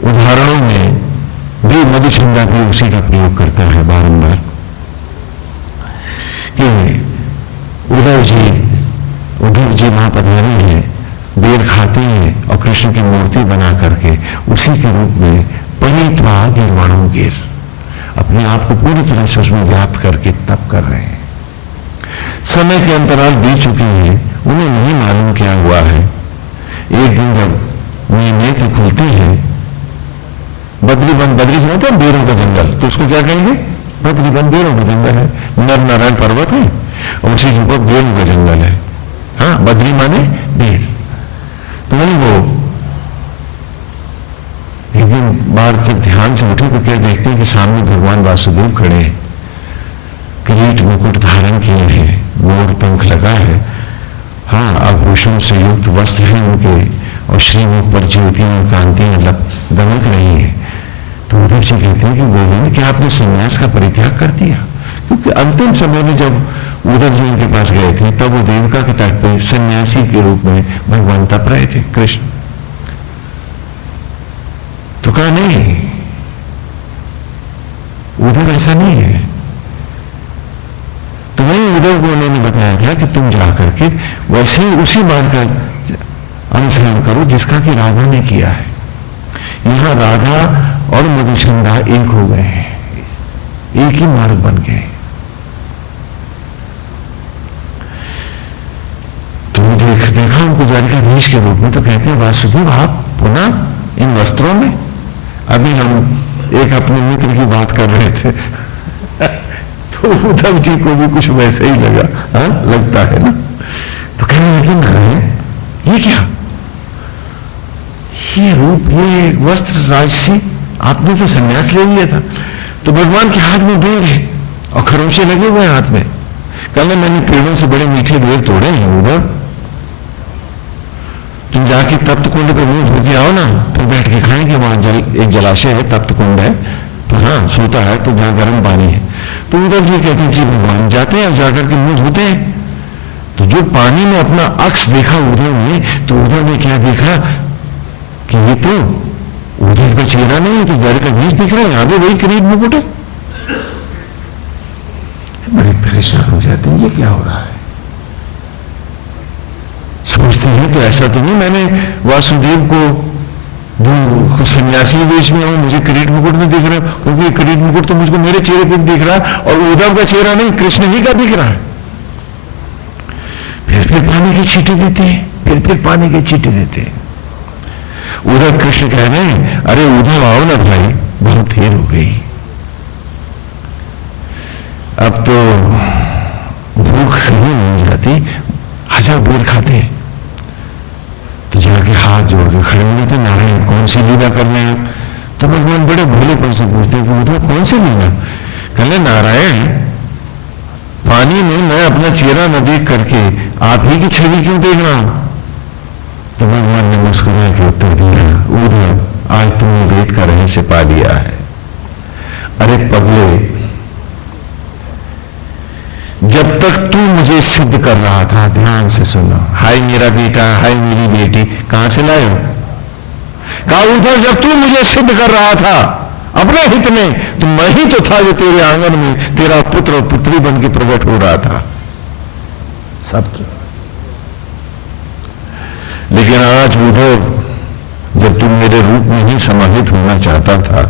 उदाहरणों में भी मधुचंदा भी उसी का प्रयोग करता है बारंबार कि उद्धव जी वहां पधारे हैं, बेर खाते हैं और कृष्ण की मूर्ति बना करके उसी के रूप में परित्वा गिरवाणों गिर, अपने आप को पूरी तरह से उसमें व्याप्त करके तप कर रहे हैं। समय के अंतराल बीत चुके हैं, उन्हें नहीं मालूम क्या हुआ है। एक दिन जब नेत्र खुलते हैं, बद्री से होता है बेरों का जंगल, तो उसको क्या कहेंगे? बद्री वन बेरों का जंगल है, नर नारायण पर्वत है और उसी के ऊपर बेरों का जंगल है। हाँ, बद्री माने बेर। तो वही वो एक दिन बाहर जब ध्यान से उठे तो क्या देखते हैं कि सामने भगवान वासुदेव खड़े हैं, किरीट मुकुट धारण किए हैं, मोर पंख लगा है, हाँ आभूषण से युक्त वस्त्र हैं उनके और श्रीमुख पर ज्योतियां और कांतियां दमक रही है। तो उद्धव जी कहते हैं कि गोविंद क्या आपने संन्यास का परित्याग कर दिया? क्योंकि अंतिम समय में जब उद्धव जी उनके पास गए थे तब वो देवका के तट पर सन्यासी के रूप में भगवान तप रहे थे कृष्ण। तो कहा नहीं, उद्धव ऐसा नहीं है। तो वही उद्धव को उन्होंने बताया था कि तुम जाकर के वैसे ही उसी बात का अनुसरण करो जिसका कि राधा ने किया है। यहां राधा और मधुचंदा एक हो गए हैं, एक ही मार्ग बन गए। तो देखा उनको द्वारकाधीश के रूप में, तो कहते हैं वासुदेव आप पुनः इन वस्त्रों में? अभी हम एक अपने मित्र की बात कर रहे थे तो उद्धव जी को भी कुछ वैसे ही लगा, हाँ लगता है ना। तो कहने लगे नारायण ये क्या, ये रूप, ये वस्त्र राजसी, आपने तो संन्यास ले लिया था। तो भगवान के हाथ में बेर है और खरोंचे लगे हुए हैं हाथ में। कहना मैंने पेड़ों से बड़े मीठे बेर तोड़े हैं उधर, तुम जाके तप्त कुंड पे मुंह धो के आओ ना, फिर बैठ के खाएंगे। वहां एक जलाशय है, तप्त कुंड है, तो हाँ सोता है तो जहां गर्म पानी है। तो उधर जी कहते हैं जी भगवान जाते हैं और जाकर के मुंह धोते हैं। तो जो पानी में अपना अक्ष देखा उद्धव ने, तो उद्धव ने क्या देखा कि ये तो उद्धव का चेहरा नहीं है, तो द्वारकाधीश दिख रहा है, यहां भी वही किरीट मुकुट है। बड़े परेशान हो जाते हैं, ये क्या हो रहा है। सोचते हैं तो ऐसा तो नहीं मैंने वासुदेव को सन्यासी वेश में हूं, मुझे किरीट मुकुट में दिख रहा है, क्योंकि किरीट मुकुट तो मुझको मेरे चेहरे पर दिख रहा है और उद्धव का चेहरा नहीं, कृष्ण ही का दिख रहा है। फिर पानी की छींटे देते हैं, फिर पानी की छींटे देते हैं। उद्धव कृष्ण कह रहे हैं अरे उद्धव आओ ना भाई, बहुत देर हो गई, अब तो भूख सही नहीं जाती, आजा बेर खाते हैं। तो जाके हाथ जोड़ के खड़े हुए थे, नारायण कौन सी लीला कर रहे हैं? तो भगवान बड़े भोलेपन से पूछते कि उद्धव कौन सी लीला? कहले नारायण पानी में मैं अपना चेहरा न देख करके आप ही की छवि क्यों देख रहा हूं? तो भगवान ने मुस्कुरा के उत्तर दिया, उद्धव आज तुमने वेद का रहस्य पा लिया है। अरे पगले, जब तक तू मुझे सिद्ध कर रहा था, ध्यान से सुनो, हाय मेरा बेटा, हाय मेरी बेटी, कहां से लाए हो? कहा उधर जब तू मुझे सिद्ध कर रहा था अपने हित में, तो मैं ही तो था जो तेरे आंगन में तेरा पुत्र और पुत्री बन के प्रकट हो रहा था सबकी। लेकिन आज उधर जब तू मेरे रूप में ही समाहित होना चाहता था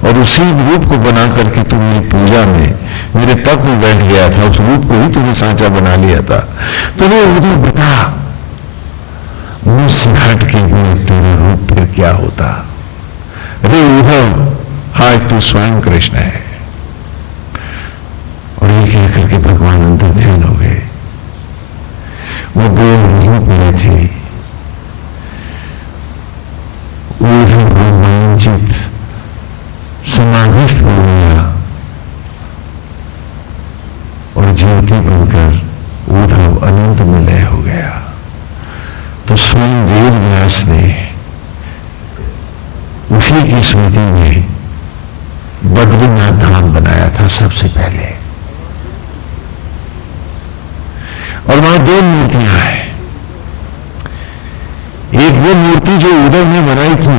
और उसी रूप को बना करके तू मेरी पूजा में मेरे पग में बैठ गया था, उस रूप को ही तूने सांचा बना लिया था, तो वो उधर बता मुझसे हट के भी तेरा रूप फिर क्या होता? अरे उद्धव, आज तू स्वयं कृष्ण है। और ये कह करके भगवान अंतर ध्यान हो गए। वो बोल नहीं पड़े थे, उद्धव रोमांचित समाधिस्थ हो गया और ज्योति बनकर उद्धव अनंत में लय हो गया। तो स्वयं वेद व्यास ने उसी की स्मृति में बद्रीनाथ धाम बनाया था सबसे पहले, और वहां दो मूर्तियां हैं। एक वो मूर्ति जो उद्धव ने बनाई थी,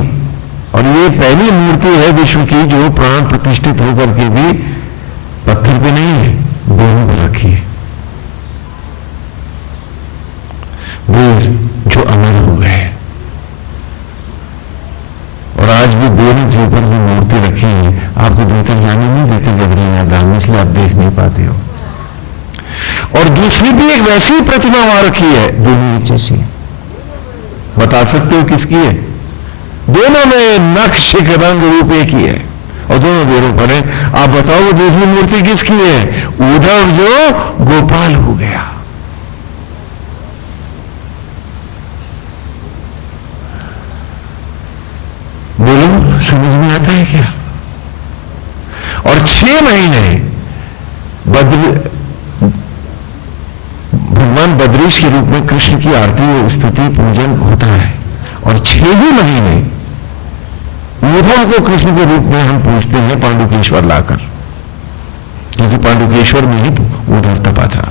और ये पहली मूर्ति है विश्व की जो प्राण प्रतिष्ठित होकर के भी पत्थर पे नहीं है, दोनों पे रखी है। वीर जो अमर हो गए, और आज भी दोनों के ऊपर जो मूर्ति रखी है, आपको भीतर जाने नहीं देते बद्रीनाथ धाम, इसलिए आप देख नहीं पाते हो। और दूसरी भी एक वैसी प्रतिमा वहां रखी है, दोनों एक जैसी है। बता सकते हो किसकी है? दोनों में नक्श रंग रूप एक ही है और दोनों बेरों पर है। आप बताओ वो दूसरी मूर्ति किसकी है? उद्धव जो गोपाल हो गया। बोलो, समझ में आता है क्या? और 6 महीने भगवान बद्रीश के रूप में कृष्ण की आरती स्तुति पूजन होता है, और 6 ही महीने उद्धव को कृष्ण के रूप में हम पूछते हैं पांडुकेश्वर लाकर, क्योंकि पांडुकेश्वर में ही उद्धव तपा था।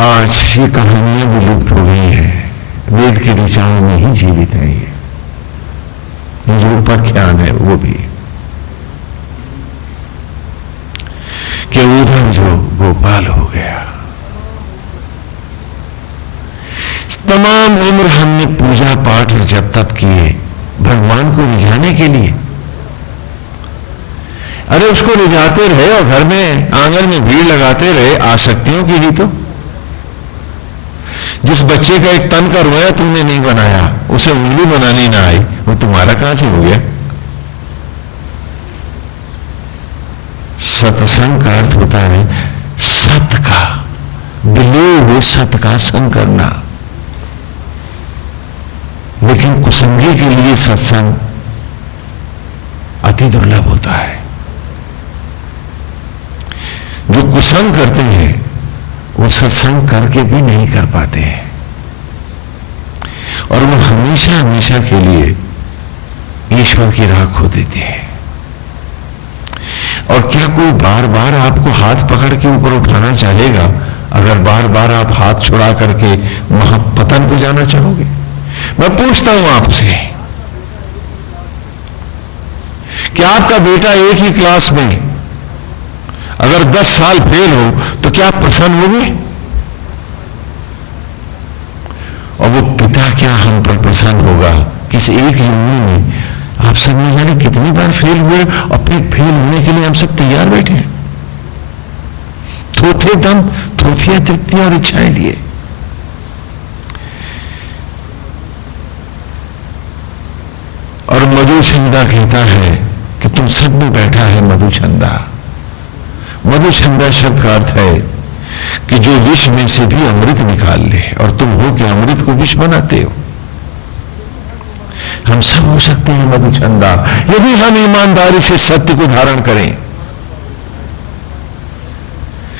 आज ये कहानियां विलुप्त हो गई हैं, वेद के ऋचाओं में ही जीवित है। ये जो उपाख्यान है वो भी कि उद्धव जो गोपाल हो गया। तमाम उम्र हमने पूजा पाठ और जप तप किए भगवान को रिझाने के लिए। अरे उसको रिझाते रहे और घर में आंगन में भीड़ लगाते रहे, आसक्तियों की ही तो। जिस बच्चे का एक तन का रोया तुमने नहीं बनाया, उसे उंगली बनानी ना आई, वो तुम्हारा कहां से हो गया? सत्संग का अर्थ होता है सत्य का, बिले हुए सत्य का संग करना। लेकिन कुसंगी के लिए सत्संग अति दुर्लभ होता है। जो कुसंग करते हैं वो सत्संग करके भी नहीं कर पाते हैं, और वो हमेशा हमेशा के लिए ईश्वर की राह खो देते हैं। और क्या कोई बार बार आपको हाथ पकड़ के ऊपर उठाना चाहेगा अगर बार बार आप हाथ छुड़ा करके महापतन को जाना चाहोगे? मैं पूछता हूं आपसे, क्या आपका बेटा एक ही क्लास में अगर 10 साल फेल हो तो क्या आप प्रसन्न होंगे? और वो पिता क्या हम पर प्रसन्न होगा? किस एक योनि में आप सब न जाने कितनी बार फेल हुए और फिर फेल होने के लिए हम सब तैयार बैठे हैं, थोथे दम, थोथिया तृप्तियां और इच्छाएं लिए। और मधुचंदा कहता है कि तुम सब में बैठा है मधुचंदा। मधुचंदा शब्द का अर्थ है कि जो विष में से भी अमृत निकाल ले, और तुम हो कि अमृत को विष बनाते हो। हम सब हो सकते हैं मधुचंदा, यदि हम ईमानदारी से सत्य को धारण करें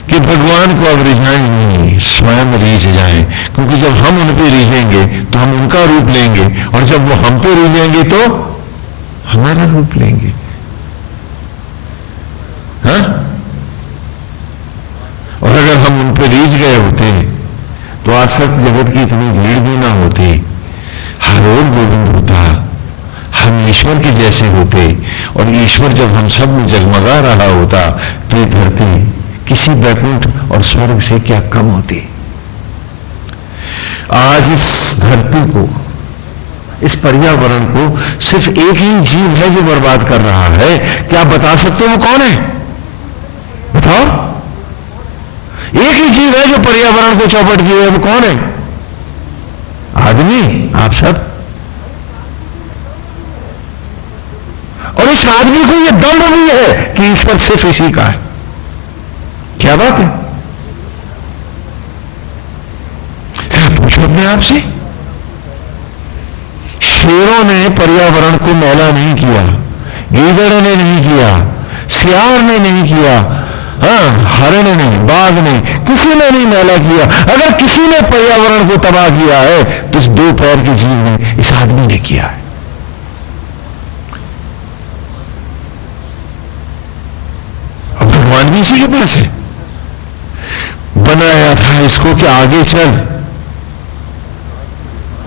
कि भगवान को अब रिझाएं नहीं, स्वयं रीझ जाएं। क्योंकि जब हम उन पे रीझेंगे तो हम उनका रूप लेंगे, और जब वो हम पे रीझेंगे तो हमारा रूप लेंगे। हाँ? और अगर हम उन पे रीझ गए होते तो आसक्त जगत की इतनी भीड़ भी ना होती, हर ओर गोविंद होता, हम ईश्वर के जैसे होते, और ईश्वर जब हम सब में जगमगा रहा होता तो ये धरती किसी वैकुंठ और स्वर्ग से क्या कम होती। आज इस धरती को, इस पर्यावरण को सिर्फ एक ही जीव है जो बर्बाद कर रहा है। क्या आप बता सकते हो वो कौन है? बताओ। एक ही जीव है जो पर्यावरण को चौपट किए है, वो कौन है? आदमी, आप सब। और इस आदमी को यह दंड भी है कि ईश्वर सिर्फ इसी का है। क्या बात है? पूछो अपने आप से। शेरों ने पर्यावरण को मैला नहीं किया, गीदड़ ने नहीं किया, सियार ने नहीं किया, हरण ने, बाघ ने, किसी ने नहीं मैला किया। अगर किसी ने पर्यावरण को तबाह किया है तो इस दो पैर के जीव ने, इस आदमी ने किया है। अब भगवान भी इसी के पास है। बनाया था इसको कि आगे चल,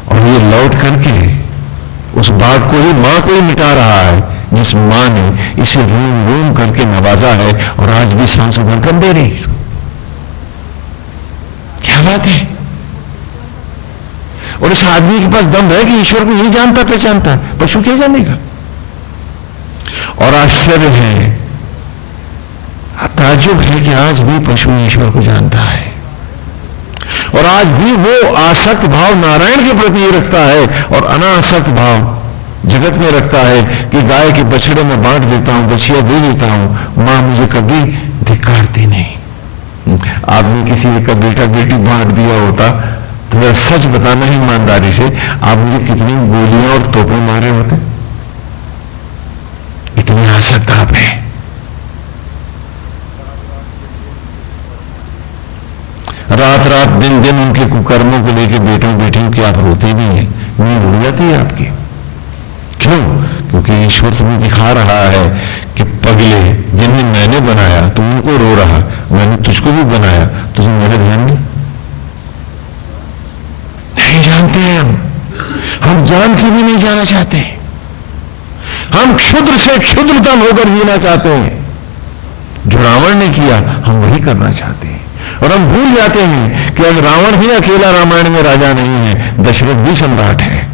और ये लौट करके उस बाघ को ही, मां को ही मिटा रहा है, जिस मां ने इसे रूम रूम करके नवाजा है, और आज भी सांस धड़कन दे रही। क्या बात है? और इस आदमी के पास दम है कि ईश्वर को नहीं जानता पहचानता है, पशु क्या जानेगा? और आश्चर्य है, ताज्जुब है कि आज भी पशु ईश्वर को जानता है, और आज भी वो आसक्त भाव नारायण के प्रति रखता है, और अनासक्त भाव जगत में रखता है कि गाय के बछड़े में बांट देता हूं, बछिया दे देता हूं, मां मुझे कभी धिक्कारती नहीं। आपने किसी का बेटा बेटी बांट दिया होता तो मेरा सच बताना ही ईमानदारी से, आप मुझे कितनी गोलियां और तोपे मारे होते? इतने आसक्त आप हैं। रात रात दिन दिन उनके कुकर्मों को लेकर बेटों बेटियों की आप रोते नहीं है, नींद उड़ जाती है आपकी। क्यों? क्योंकि ईश्वर तुम्हें दिखा रहा है कि पगले, जिन्हें मैंने बनाया तुम उनको रो रहा, मैंने तुझको भी बनाया, तुझे मेरा ध्यान नहीं जानते हैं। हम जान के भी नहीं जाना चाहते। हम क्षुद्र से क्षुद्रतम होकर जीना चाहते हैं। जो रावण ने किया हम वही करना चाहते हैं, और हम भूल जाते हैं कि अब रावण ही अकेला रामायण में राजा नहीं है, दशरथ भी सम्राट है।